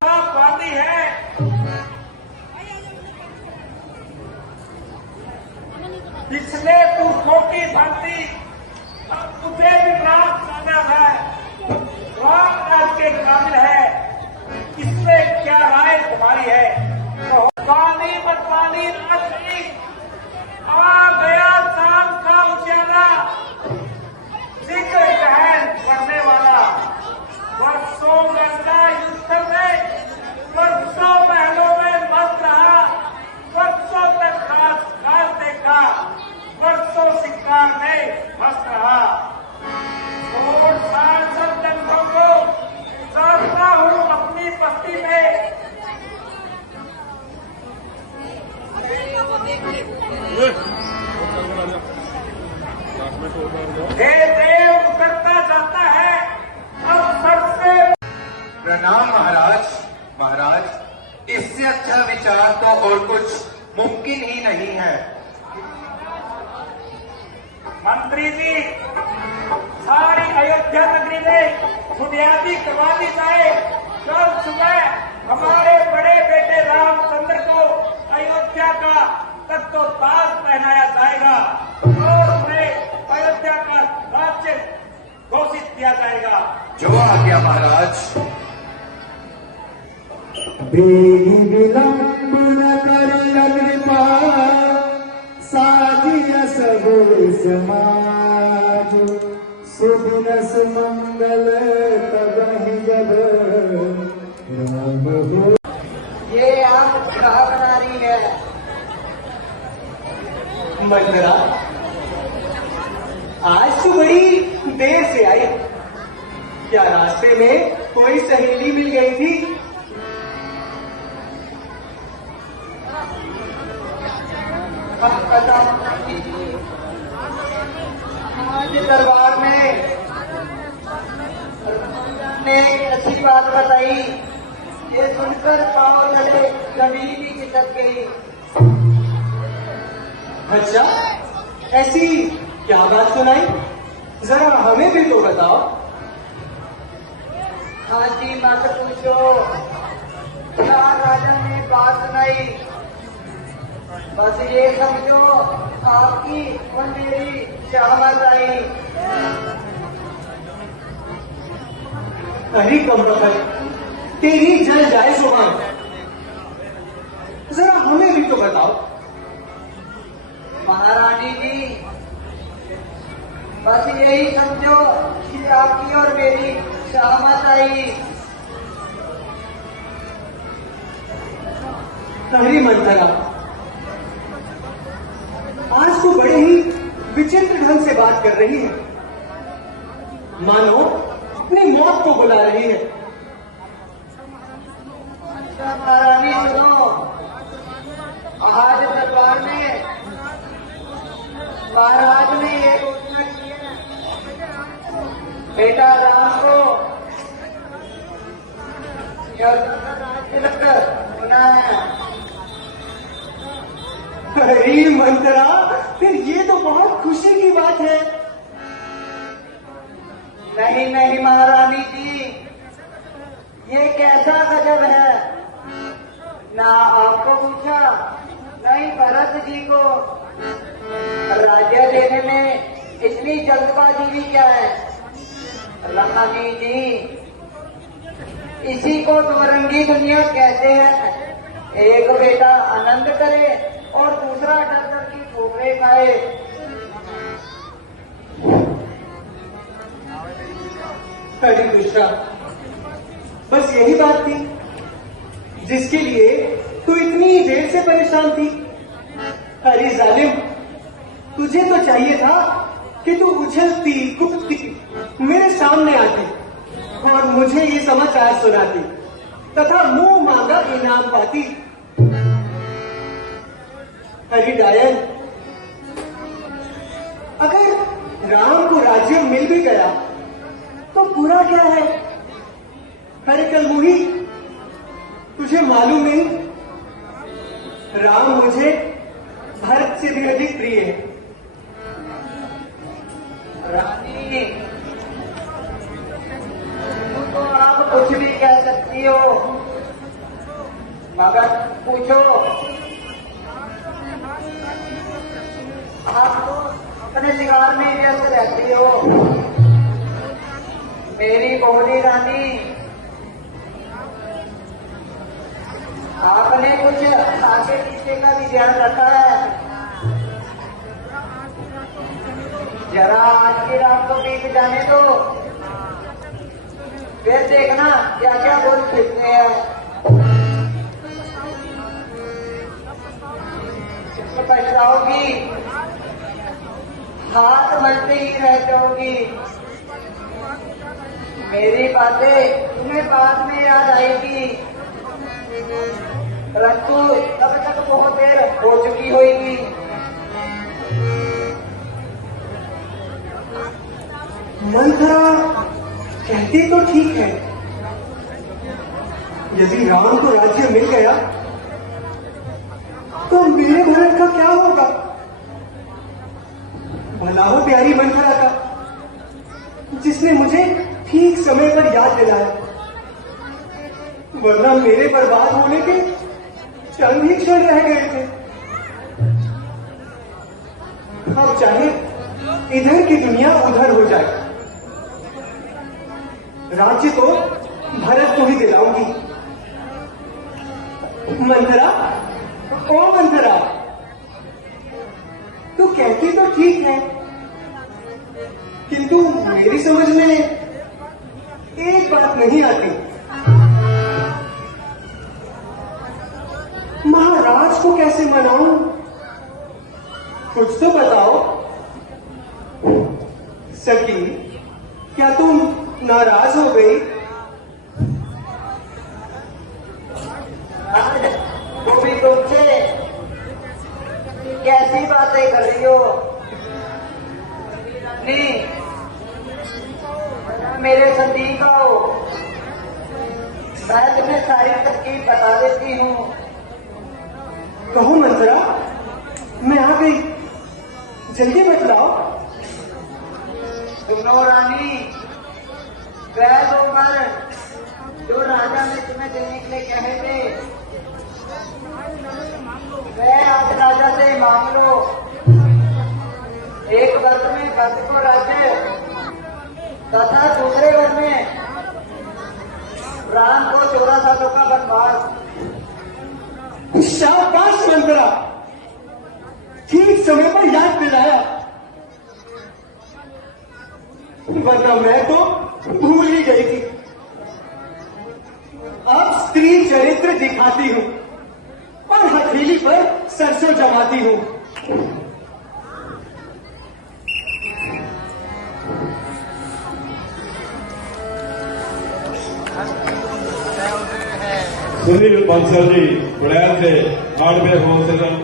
पार्टी है पिछले पुरखों की भांति अब मुझे भी रात जाना है। रात आज के काबिल है, इसमें क्या राय तुम्हारी है? तो पानी बदपानी रात नहीं, आ गया शाम का उजाला, जिक्र कहन करने वाला। वर्षों गंगा युद्ध में, वर्षों महलों में मस्त रहा, वर्षों तक घास देखा, वर्षों शिकार में मस्त रहा। और सांसद जनों को साधता हूँ अपनी बस्ती में। हे देव उतरता जाता है अब सर से। प्रणाम महाराज। महाराज, इससे अच्छा विचार तो और कुछ मुमकिन ही नहीं है। मंत्री जी, सारी अयोध्या नगरी में बुनियादी करवा दी जाए। कल सुबह हमारे बड़े बेटे रामचंद्र को अयोध्या का तख्तोताज पहनाया जाएगा और उन्हें अयोध्या का राज्य घोषित किया जाएगा। जो आज्ञा महाराज। बेगी विलंब न करी कृपा, साजिया सब समाज। सुदिन सुमंगल तबहि जब राम हो। ये आप कहाँ बना रही है? मंदरा, आज तो बड़ी देर से आई। क्या रास्ते में कोई सहेली मिल गई थी? आज दरबार में ने एक अच्छी बात बताई, ये सुनकर पाँव तले जमीन भी खिसक गई। अच्छा, ऐसी क्या बात सुनाई? जरा हमें भी तो बताओ। हाँ जी, मत पूछो। क्या राजा ने बात सुनाई? बस ये समझो, आपकी और मेरी शामत आई। अरे कमबख्त, तेरी जल जाए सुहान। जरा हमें भी तो बताओ। महारानी जी, बस यही समझो कि आपकी और मेरी शामत आई। अरे मंथरा, आज तो बड़े ही विचित्र ढंग से बात कर रही है, मानो अपनी मौत को बुला रही है। महारानी सुनो, आज दरबार में महाराज ने ये घोषणा की है, बेटा राम को राज्य बनाया। अरे मंत्रा, फिर ये तो बहुत खुशी की बात है। नहीं नहीं महारानी जी, ये कैसा गजब है, ना आपको पूछा नहीं भरत जी को। राज्य देने में इतनी जल्दबाजी भी क्या है रानी जी, इसी को दोरंगी दुनिया कहते हैं। एक बेटा आनंद करे और दूसरा डर डर की ठोकरें खाए। अरे कृष्णा, बस यही बात थी जिसके लिए तू इतनी देर से परेशान थी। अरे जालिम, तुझे तो चाहिए था कि तू उछलती कूदती मेरे सामने आती और मुझे ये समाचार सुनाती तथा मुंह मांगा इनाम पाती। अरे डायन, अगर राम को राज्य मिल भी गया तो बुरा क्या है? अरे कलमुही, तुझे मालूम नहीं, राम मुझे भरत से भी अधिक प्रिय है। रानी, तुम तो आप कुछ भी कह सकती हो, मगर पूछो, आप तो अपने शिकार में व्यस्त रहती हो। मेरी बोली रानी, आपने कुछ आगे पीछे का भी ध्यान रखा है। जरा आज की रात को बीत जाने दो, फिर देखना क्या क्या बोल फिरते हैं। पछताओगी, हाथ मलते ही रह जाओगी। मेरी बातें तुम्हें बाद में याद आएगी, परंतु तब तक बहुत देर हो चुकी होगी। मंथरा कहती तो ठीक है, यदि राम को राज्य मिल गया तो मेरे भरत का क्या होगा? भला हो प्यारी मंथरा का, जिसने मुझे ठीक समय पर याद दिलाया, वरना मेरे बर्बाद होने के चंद ही क्षण रह गए थे। अब चाहे इधर की दुनिया उधर हो जाए, राज्य तो भरत को ही दिलाऊंगी। मंथरा, ओ मंथरा, तू कहती तो ठीक है, किंतु मेरी समझ में एक बात नहीं आती। महाराज को कैसे मनाऊं? कुछ तो बताओ। सखी, क्या तुम नाराज हो गई? वो भी तुमसे कैसी बातें कर रही हो? नहीं, मेरे संदीप का हो, मैं तुम्हें सारी तरकीब बता देती हूँ। कहो मंत्रा, मैं आ गई, जल्दी बतलाओ। सुनो रानी, वह दो मर्द जो राजा ने तुम्हें देने के लिए कहे थे, वह आज राजा से मांग लो। एक वर्ष में भरत को राज्य तथा दूसरे वर्ष में राम को 14 सालों का वनवास। शाबाश मंत्रा, ठीक समय पर याद दिलाया, वरना मैं तो भूल ही गई थी। अब स्त्री चरित्र दिखाती हूँ और हथेली पर सरसों जमाती हूँ। सुनील बांसल जी बुढ़ैल से हार्डवेयर होलसेलर,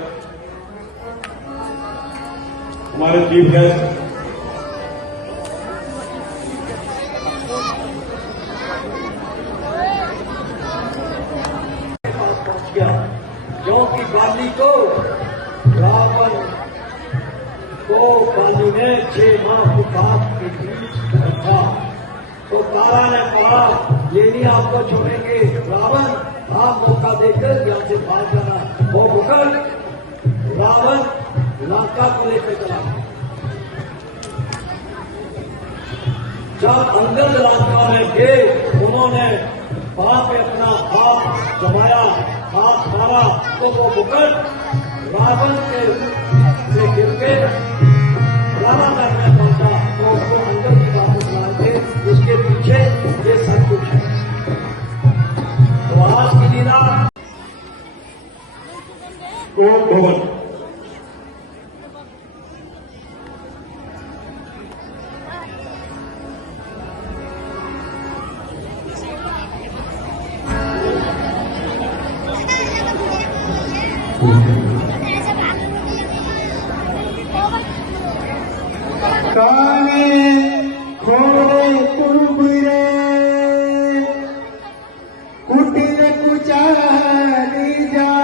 हमारे चीफ गेस्ट क्योंकि बाली को रावण को बाली ने 6 माह की बात के बीच रखा, तो तारा ने कहा ये नहीं आपको छोड़ेंगे, रावण आप मौका देकर यहाँ से भाग जाना। वो मुगल रावण लंका को लेकर चला। जब अंगद लंका में गए, उन्होंने वहां पे अपना हाथ जमाया, हाथ मारा, तो वो मुगल रावण के से गिर के रावण में पहुंचा, तो उसको अंगद की बात सुना थे। उसके पीछे ये सब कुछ है। तो आज की लीला कोर्ट भवन काने खोड़े कुबरे कुटिल कुचारी जा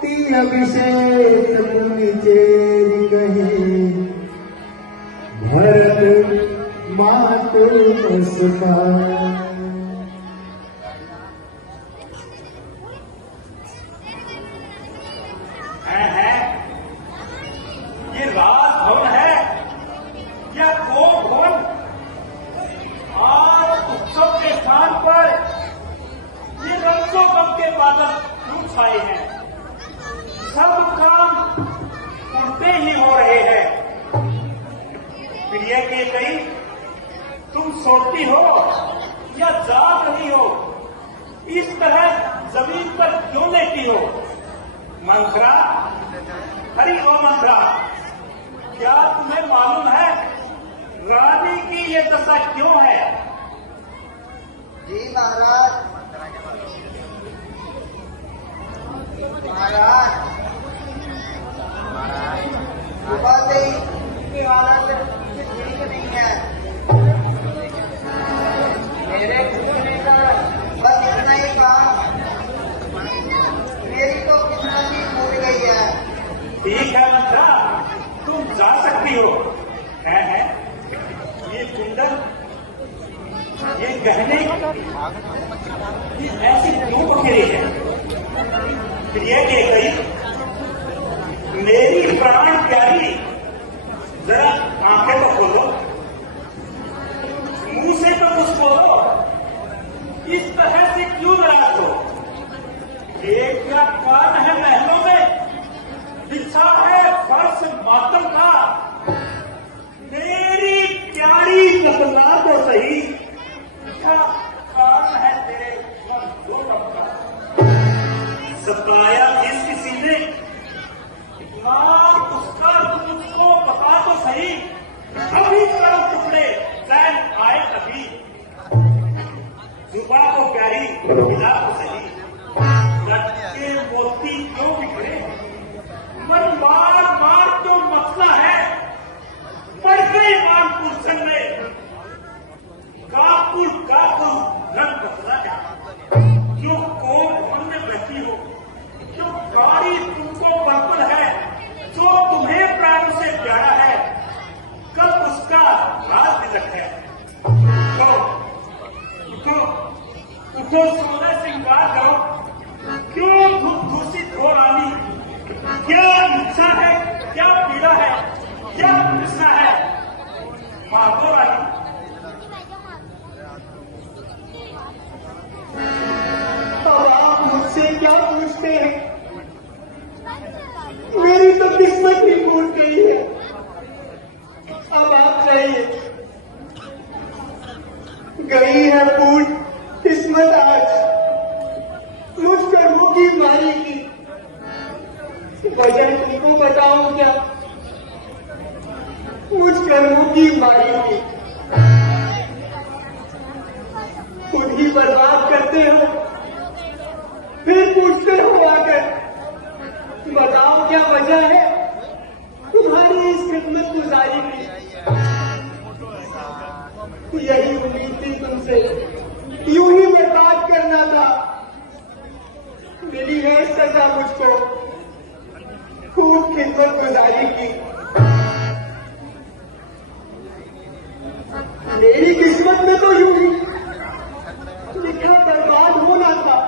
ती अभिषेक चेरी गही भरत मातु मुस्का ये राजभवन है या कोर्ट भवन? आज उत्सव के स्थान पर ये रंगों गम के बादल क्यों छाए हैं? सब काम उल्टे ही हो रहे हैं। प्रिय के कहीं तुम सोती हो या जाग रही हो? इस तरह जमीन पर क्यों लेटी हो? मंत्रा, हरि ओम मंत्रा, क्या तुम्हें मालूम है रानी की ये दशा क्यों है? जी महाराज। महाराज सुबह से ही उनकी हालत ठीक नहीं है। मेरे पूछने का बस इतना ही काम, मेरी तो किस्मत टूट गई है। ठीक है मंत्रा, तुम जा सकती हो। है ये कुंडल, ये गहने, ये ऐसी क्यों बखेरी है? प्रिय के गई मेरी प्राण प्यारी, जरा आंखें तो खोलो, मुंह से तो कुछ बोलो। इस तरह से क्यों नाराज हो? ये क्या कारण है महलों में बिछा है फर्श मातम का? मेरी प्यारी बतला तो सही, क्या कारण है तेरे मन का? सताया जिस किसी ने, नाम उसका तुझको बता तो सही। अभी करो टुकड़े चैन आए कभी, जुबा को प्यारी मिला तो सही। लटके मोती क्यों बिखरे, मन बार बार तो मसला है। बढ़ गई मानपुर संग में कापुर रंग बदला है। जो कोट मन में बहती हो, जो गाड़ी तुमको बलबल है, जो तुम्हें प्राणों से प्यारा है, कब उसका राज तिलक है। उठो सोने सिंगार करो, क्यों घूसित हो रानी? क्या इच्छा है, क्या पीड़ा है, क्या कृष्णा है? मांगो रानी। अब आप मुझसे क्या पूछते हैं? मेरी तो किस्मत ही फूट गई है। अब आप चाहिए, गई है फूट किस्मत आज मुझ कर्मों की मारी की। वजह तुमको बताऊं क्या? मुझ कर्मों की मारी की खुद ही बर्बाद फिर पूछते हो आकर, बताओ क्या वजह है तुम्हारी इस खिदमत गुजारी की? यही उम्मीद थी तुमसे, यूं ही बर्बाद करना था। मिली है सजा मुझको खूब खिदमत गुजारी की। मेरी किस्मत में तो यूं ही लिखा बर्बाद होना था।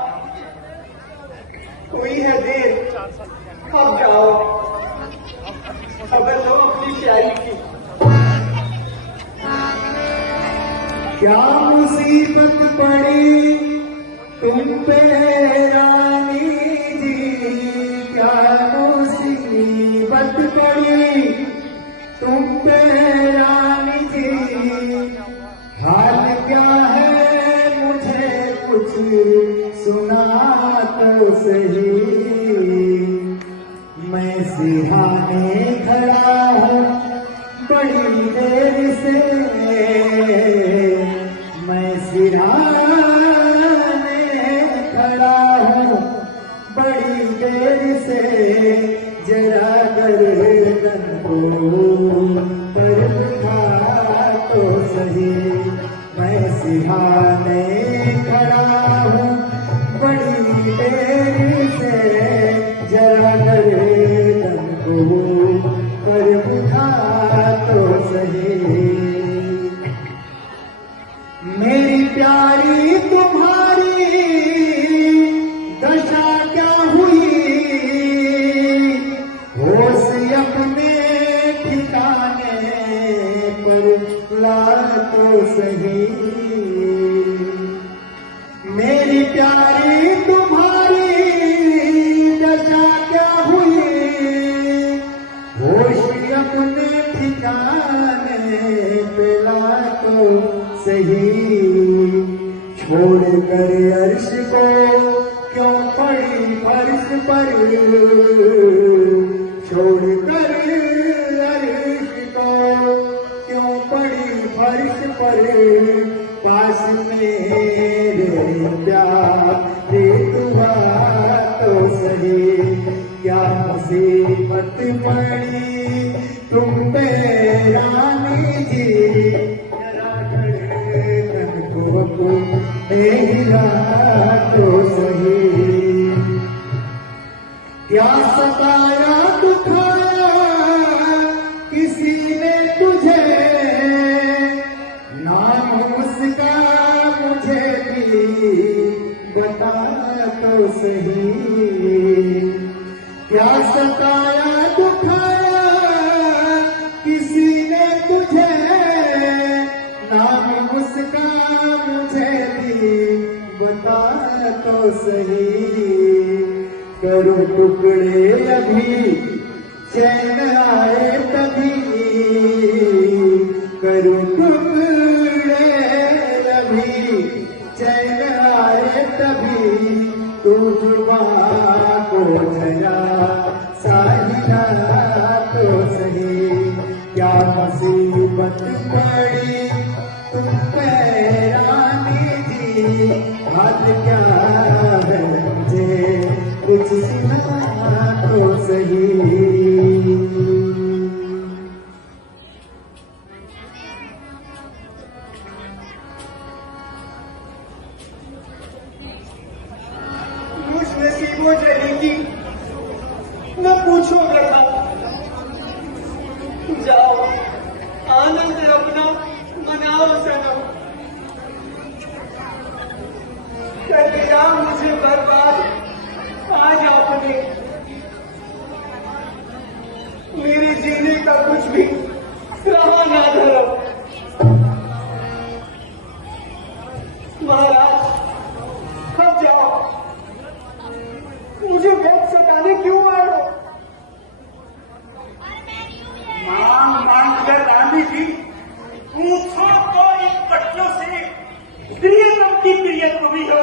हुई है देर, अब जाओ, खबर लो अपनी शायरी की। क्या मुसीबत पड़ी तुम पे रानी जी, क्या मुसीबत पड़ी तुम पे रानी जी, हाल क्या है मुझे कुछ सुना तो सही। मैं सिरहाने खड़ा हूँ बड़ी देर से, मैं सिरहाने खड़ा हूँ बड़ी देर से, जरा गर्दन को पर उठा तो सही। मैं सिरहाने खड़ा हूँ बड़ी देर से, जरा गर्दन को पर उठा तो सही। मेरी प्यारी तुम्हारी दशा क्या हुई, होश अपने ठिकाने पर ला तो सही। मेरी प्यारी तुम्हारी दशा क्या हुई, होश अपने ठिकाने पे ला तो सही। छोड़ कर अर्श को क्यों पड़ी फर्श पर, छोड़ कर अर्श को क्यों पड़ी फर्श पर, पास मेरे प्यारे दुआ तो सही। क्या मुसीबत पड़ी तुम पे रानी जी, हिला तो सही। क्या सताया दुखाया किसी ने तुझे, नाम उसका मुझे भी बता तो सही। क्या सताया दुखाया किसी ने तुझे, नाम उसका मुझे भी बता तो सही। करो टुकड़े अभी चैन आए तभी, करो टुकड़े अभी चैन आए तभी, तू जुबां को जरा साहिला तो सही। क्या मुसीबत पड़ी तुम पे रानी जी, हाथ क्या है मुझे कुछ सुना तो सही। मुझ नसीबों जली की न पूछो कथा, जाओ आनंद अपना मनाओ सनम। कर दिया मुझे बर्बाद आज आपने, मेरे जीने का कुछ भी रहा ना धर्म। महाराज अब जाओ, मुझे वक्त सताने क्यों आए हो? मांग मांग कर गांधी जी पूछो तो इन बच्चों से, प्रियतम की प्रिय तुम्ही हो,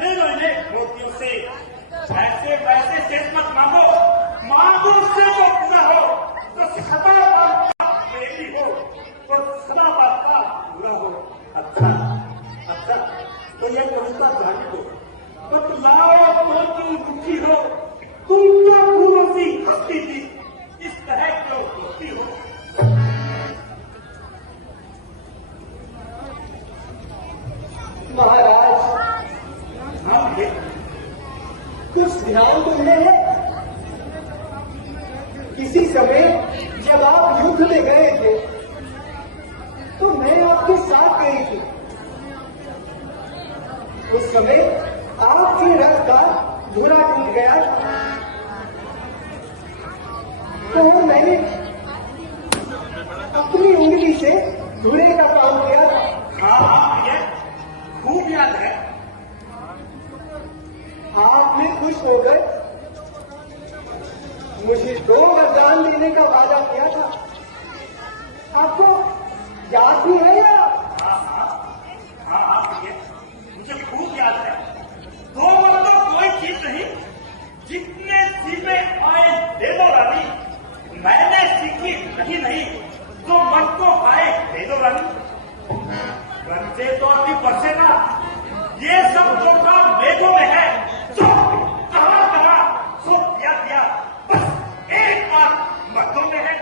ले लो इन्हें मोतियों से। ऐसे वैसे शेष मत मांगो, मांगो उससे तो पूरा हो, तो सदा बात मेरी हो, तो सदा बात का पूरा हो। अच्छा अच्छा, तो ये कविता जाने दो, बतलाओ नहीं तो मन को पाए दे दो रानी। रन से तो आपकी बरसेगा, ये सब जो काम मेघों में है, जो कहा सो दिया, बस एक बात मर्दों में है।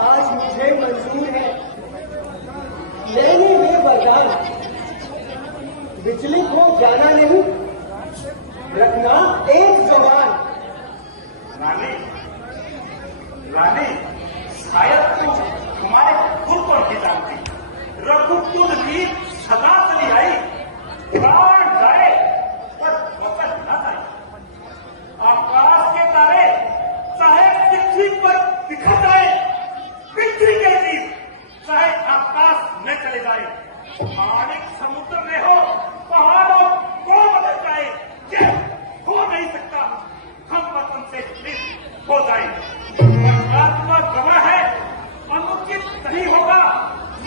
आज मुझे मंजूर है लेने में वरदान, विचलित हो जाना नहीं, रखना एक जवान। रानी शायद तुम तुम्हारे खुद को नहीं जानती, रघुकुल की सदा चली आई, प्राण जाए पर वापस न आए। आकाश के तारे चाहे पृथ्वी पर बिखर जाए, पृथ्वी के बीच चाहे आकाश में चले जाए, पानी समुद्र में हो, पहाड़ों को बदल जाए, ये हो नहीं सकता हम वतन से विचलित हो जाए। आत्मा गवाह है, अनुचित नहीं होगा,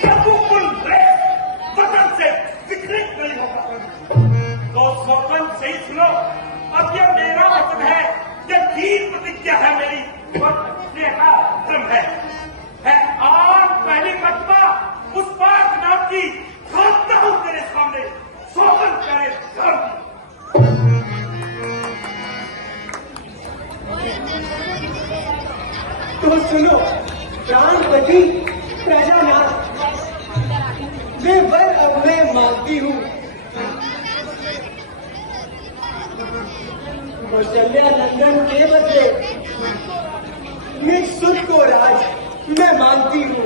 रघुकुल वतन से विचलित नहीं होगा। तो स्वपन से ही सुनो, अब ये मेरा वचन है, ये दीन प्रतिज्ञा है मेरी, नेहा धर्म है आज पहली घटना उस बात नाम की खोदता हूं तेरे सामने, स्वपन करे धर्म। तो सुनो प्राणपति प्रजानाथ, वे वर अब मैं मांगती हूँ, कौशल्या नंदन के बदले मैं सुध को राज मैं मांगती हूँ,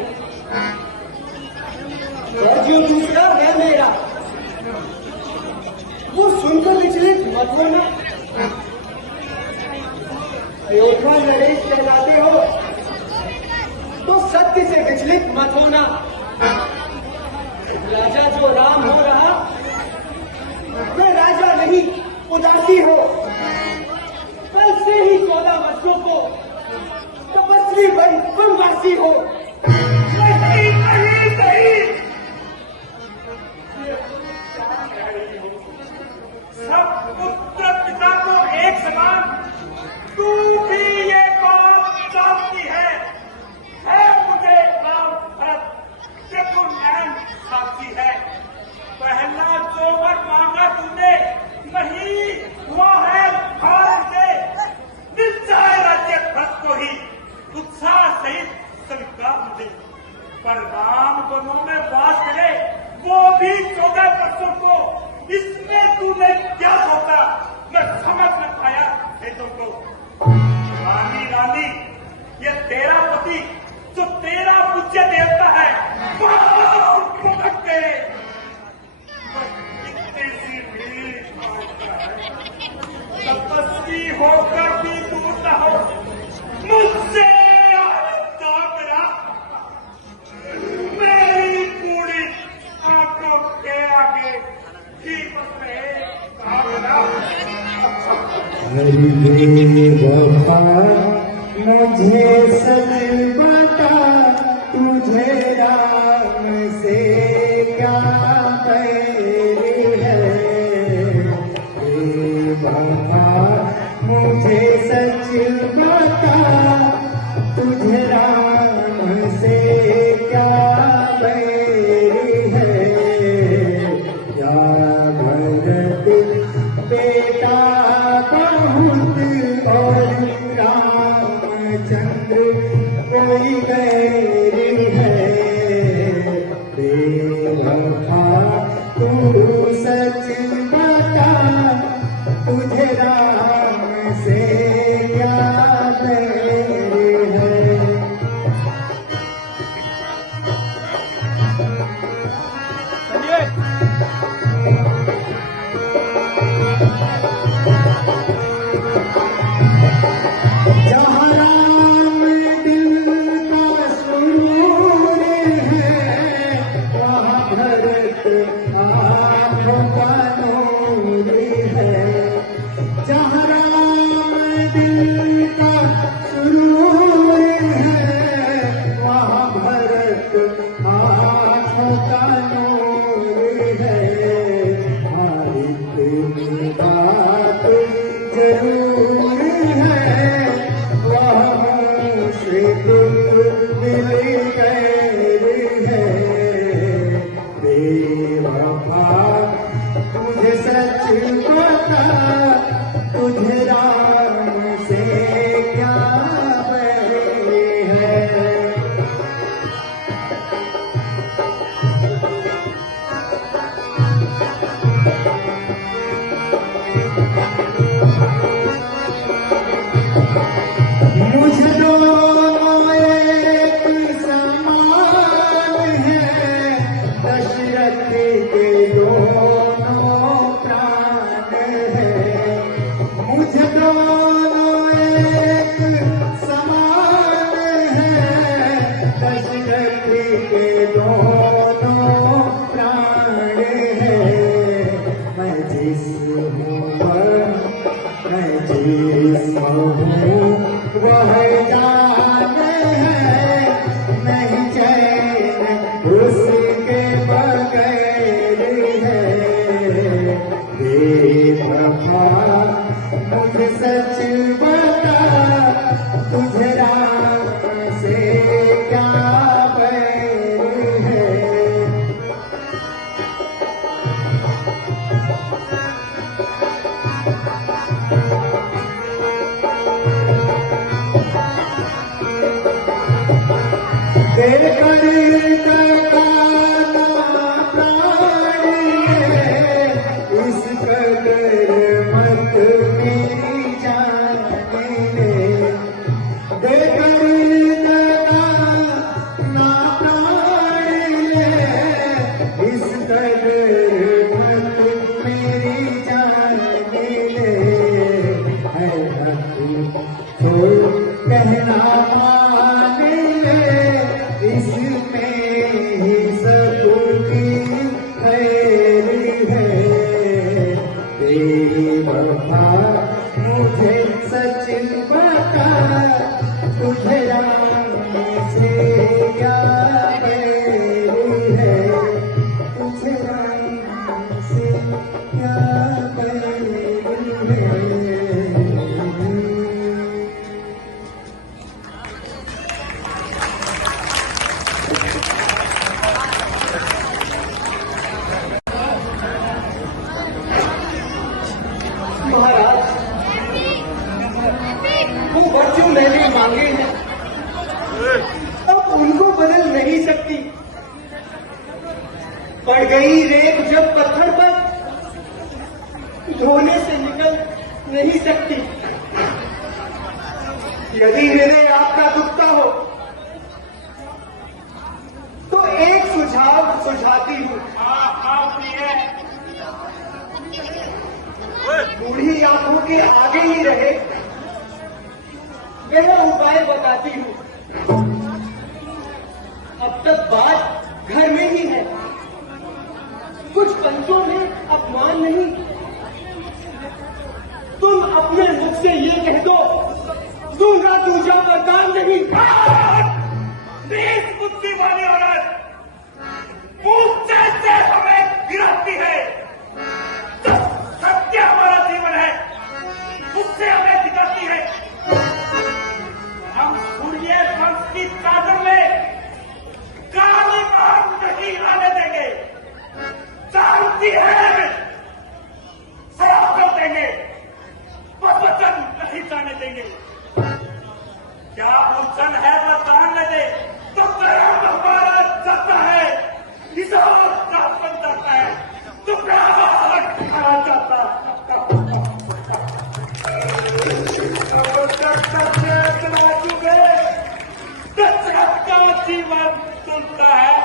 और जो दूसरा है मेरा वो सुनकर विचलित मत होना। अयोध्या नरेश कहलाते हो तो सत्य से विचलित मत होना। राजा जो राम हो रहा वह राजा नहीं उदासी हो, कल से ही 14 वर्षों को तपस्वी बन वनवासी हो। सब पुत्र पिता को एक समान, तू भी ये बात जानती है मुझे राम भरत शत्रुघ्न साथी है। पहला जो वर मांगा तूने नहीं हुआ है भारत से, मिल जाए राज्य भरत को ही उत्साह सहित स्वीकार मुझे, पर राम वनों में वास करे वो भी 14 वर्षों को, इसमें तूने क्या सोचा मैं समझ न पाया भेदों को। रानी ये तेरा पति जो तेरा पूज्य देवता है, पकड़ते कितनी सी भीड़ मांगता है, तपस्वी होकर भी दूर हो मुझसे मेरा मेरी पूरी आंखों के आगे वफा मुझे सच बता, तुझे राम से क्या बैर है। वफा मुझे सच बता, तुझे राम से क्या बैर है। क्या भरत बेटा बहुत और रामचंद्र कोई गैर है। बेवफा तू सच बता, तुझे राम से क्या बैर है। जहाँ राम दिल का सुरूर है, वहाँ भरत आँखों का नूर है। जहाँ राम दिल का सुरूर है, वहाँ भरत आँखों का नूर है। हर एक बात जरूर है, एक समान है, दशरथ के दोनों प्राण है। मैं जिसमें हूँ वह जान है, नहीं चैन उसके बगैर है। बेवफा मुझे सच बता, तुझे रात से क्या बैर है। तेरे प्राणी है, इस कदर मत मेरी जाने दे। ना प्राणी है, इस कदर मत मेरी जाने दे। है हक तो कहना मान ले, इसमें ही सबकी खैर है। बेवफा मुझे सच बता, तुझे राम से क्या बैर है। तुझे राम से क्या बैर है। महाराज, वो बच्चों मैंने मांगे हैं, अब उनको बदल नहीं सकती। पड़ गई रेत जब पत्थर पर, धोने से निकल नहीं सकती। यदि हृदय आपका दुखता हो तो एक सुझाव सुझाती हूँ। बूढ़ी आंखों के आगे ही रहे, वह उपाय बताती हूँ। अब तक बात घर में ही है, कुछ पंचों में अपमान नहीं। तुम अपने मुख से ये कह दो, दूंगा दूजा वरदान नहीं। बीस बुद्धि वाली औरत मुझसे से हमें गिराती है। सत्य हमारा जीवन है, उससे हमें दिखाती है। हम सूर्य वंश की चादर में काली बात नहीं आने देंगे। शांति है, साफ कर देंगे, वचन नहीं जाने देंगे। क्या वचन है वरदान न दे तो प्रेम हमारा जाता है, हिसाब प्राप्त करता है तो प्राण खा जाता। दशरथ का जीवन सुनता है।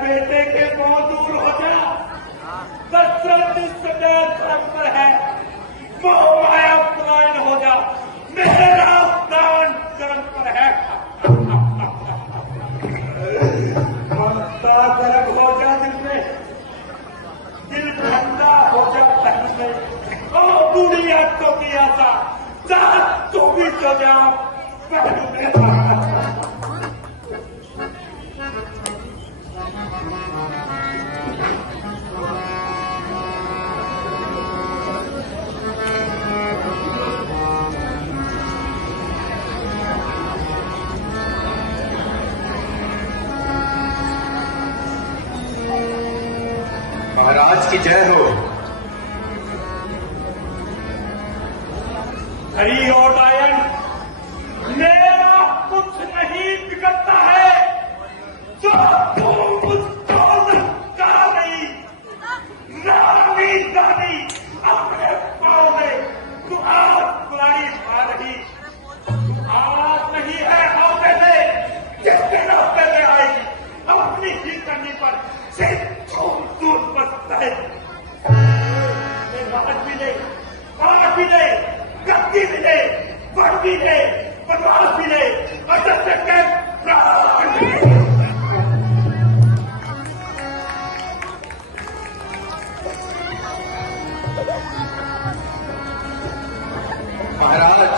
बेटे के बहुत दूर हो जा, दशरथ इस समय धर्म पर है, वो माया पलायन हो जा, मेरा दान कर्म पर है। ममता गर्म हो जा दिल में, दिल ठंडा हो जा तन में। ओ दुनिया तो की आशा, जा तू भी तो जा पहलू में। महाराज की जय हो। हरि और नारायण, मेरा कुछ नहीं बिगड़ता है, जो तू मुझको कहा नहीं। नानी दानी अपने पाँव में तू आज कुलाड़ी खा रही, आज नहीं है रास्ते से, जिसके रास्ते में आएगी अपनी ही करनी पर सिर्फ दूर बसता है। आज भी नहीं, बात भी नहीं, गद्दी भी नहीं, पद भी नहीं, बनवास भी नहीं, और सबसे प्राण भी नहीं। महाराज,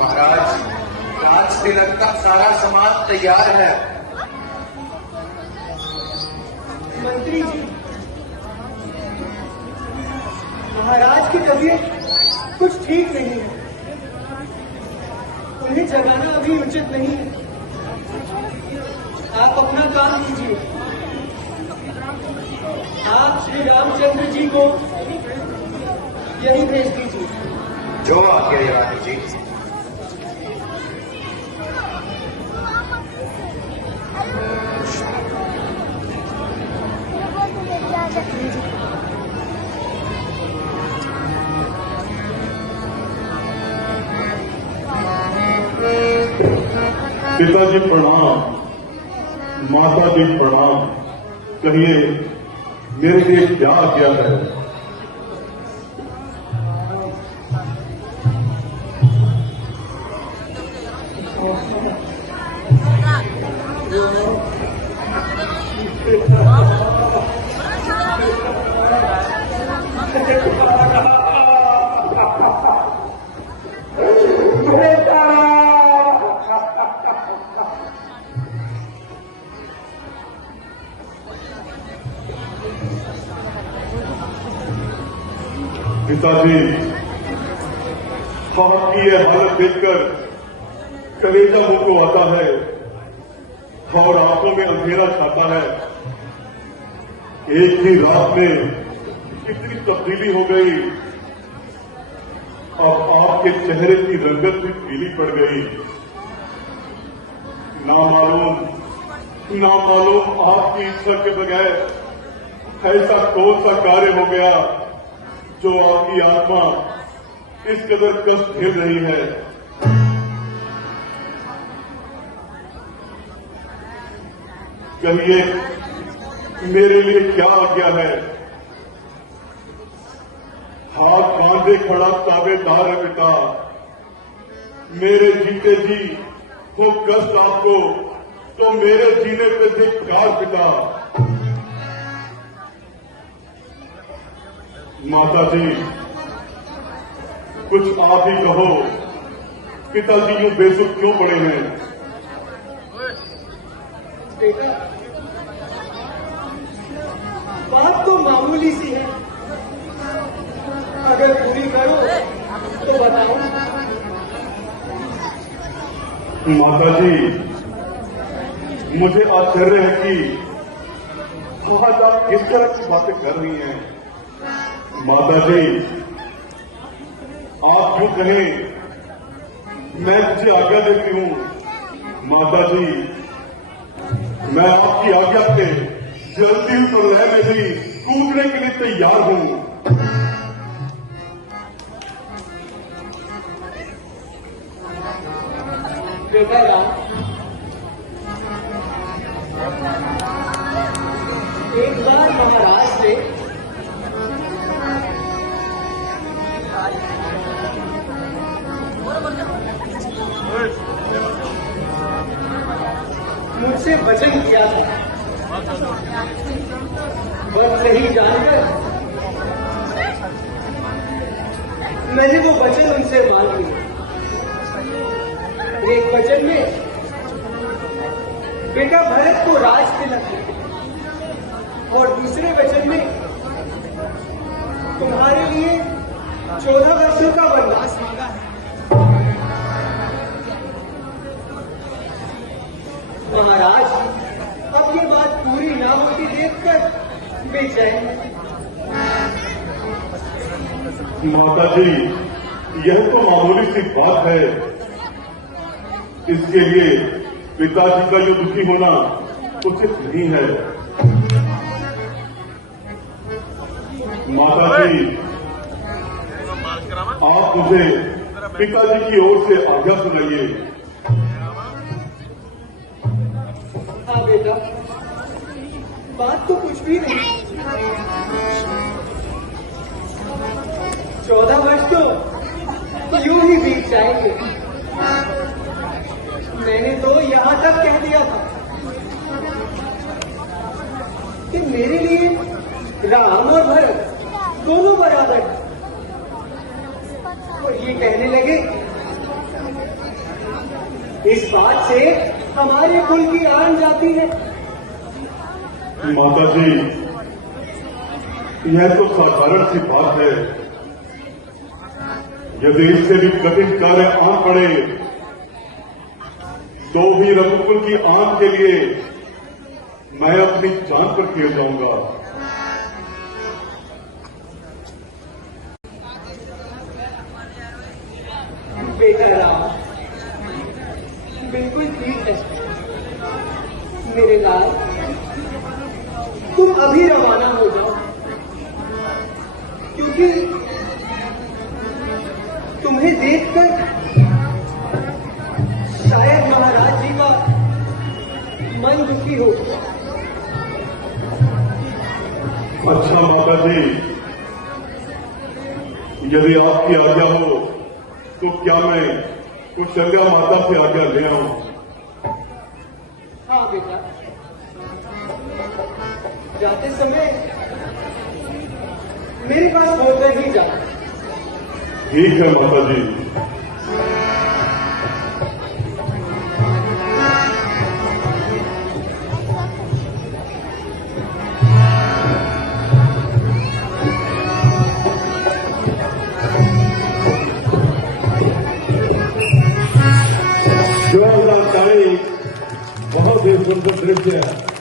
महाराज, राज तिलक का सारा सामान तैयार है। मंत्री जी, महाराज की तबीयत कुछ ठीक नहीं है, उन्हें जगाना अभी उचित नहीं है। आप अपना काम कीजिए, आप श्री रामचंद्र जी को यही भेज दीजिए। जो आज्ञा रानी जी। पिताजी प्रणाम, माता जी प्रणाम। कहिए मेरे लिए क्या आज्ञा है? पिताजी, आपकी ये हालत देखकर कलेजा मुंह को आता है और आंखों में अंधेरा छाता है। एक ही रात में कितनी तब्दीली हो गई। अब आपके चेहरे की रंगत भी पीली पड़ गई। ना मालूम आपकी इच्छा के बगैर ऐसा कौन सा कार्य हो गया जो आपकी आत्मा इस कदर कष्ट झेल रही है। कहिए मेरे लिए क्या आज्ञा है? हाथ बांधे खड़ा ताबेदार है पिता। मेरे जीते जी हो कष्ट आपको तो मेरे जीने पे धिक्कार पिता। माता जी, कुछ आप ही कहो, पिताजी यूं बेसुध क्यों पड़े हैं? बेटा, बात तो मामूली सी है, अगर पूरी करो तो बताओ। माता जी, मुझे आश्चर्य है कि आज आप किस तरह की बातें कर रही हैं। माता जी, आप क्यों कहें, मैं तुझे आज्ञा देती हूं। माता जी, मैं आपकी आज्ञा से जलती हुई प्रलय में भी कूदने के लिए तैयार हूं। बेटा राम, एक बार महाराज से मुझसे वचन किया था, बस सही जानकर मैंने वो वचन उनसे मांग लिया। एक वचन में बेटा भरत को राज तिलक और दूसरे वचन में तुम्हारे लिए 14 वर्षों का वनवास मांगा है। महाराज, अब ये बात पूरी ना होती देखकर बेचैन है। माता जी, यह तो मामूली सी बात है। इसके लिए पिताजी का यूं दुखी होना उचित नहीं है। माता जी, आप मुझे पिताजी की ओर से आज्ञा सुनाइए। हाँ बेटा, बात तो कुछ भी नहीं। 14 वर्ष तो यूं ही बीत जाएंगे। मैंने तो यहां तक कह दिया था कि मेरे लिए राम और भरत दोनों बराबर हैं। और ये कहने लगे, इस बात से हमारे कुल की आन जाती है। माता जी, यह तो साधारण सी बात है। यदि इससे भी कठिन कार्य आन पड़े तो भी रघुकुल की आन के लिए मैं अपनी जान पर खेल जाऊंगा। बेटा राम, बिल्कुल ठीक है मेरे लाल। तुम अभी रवाना हो जाओ, क्योंकि तुम्हें देखकर शायद महाराज जी का मन दुखी हो। अच्छा माता जी, यदि आपकी आज्ञा हो तो क्या मैं कौशल्या माता से आज्ञा ले आऊं? हाँ बेटा, जाते समय मेरे पास होकर ही जाओ। ठीक है माता जी। जोरदार ताली, बहुत ही सुंदर दृश्य है।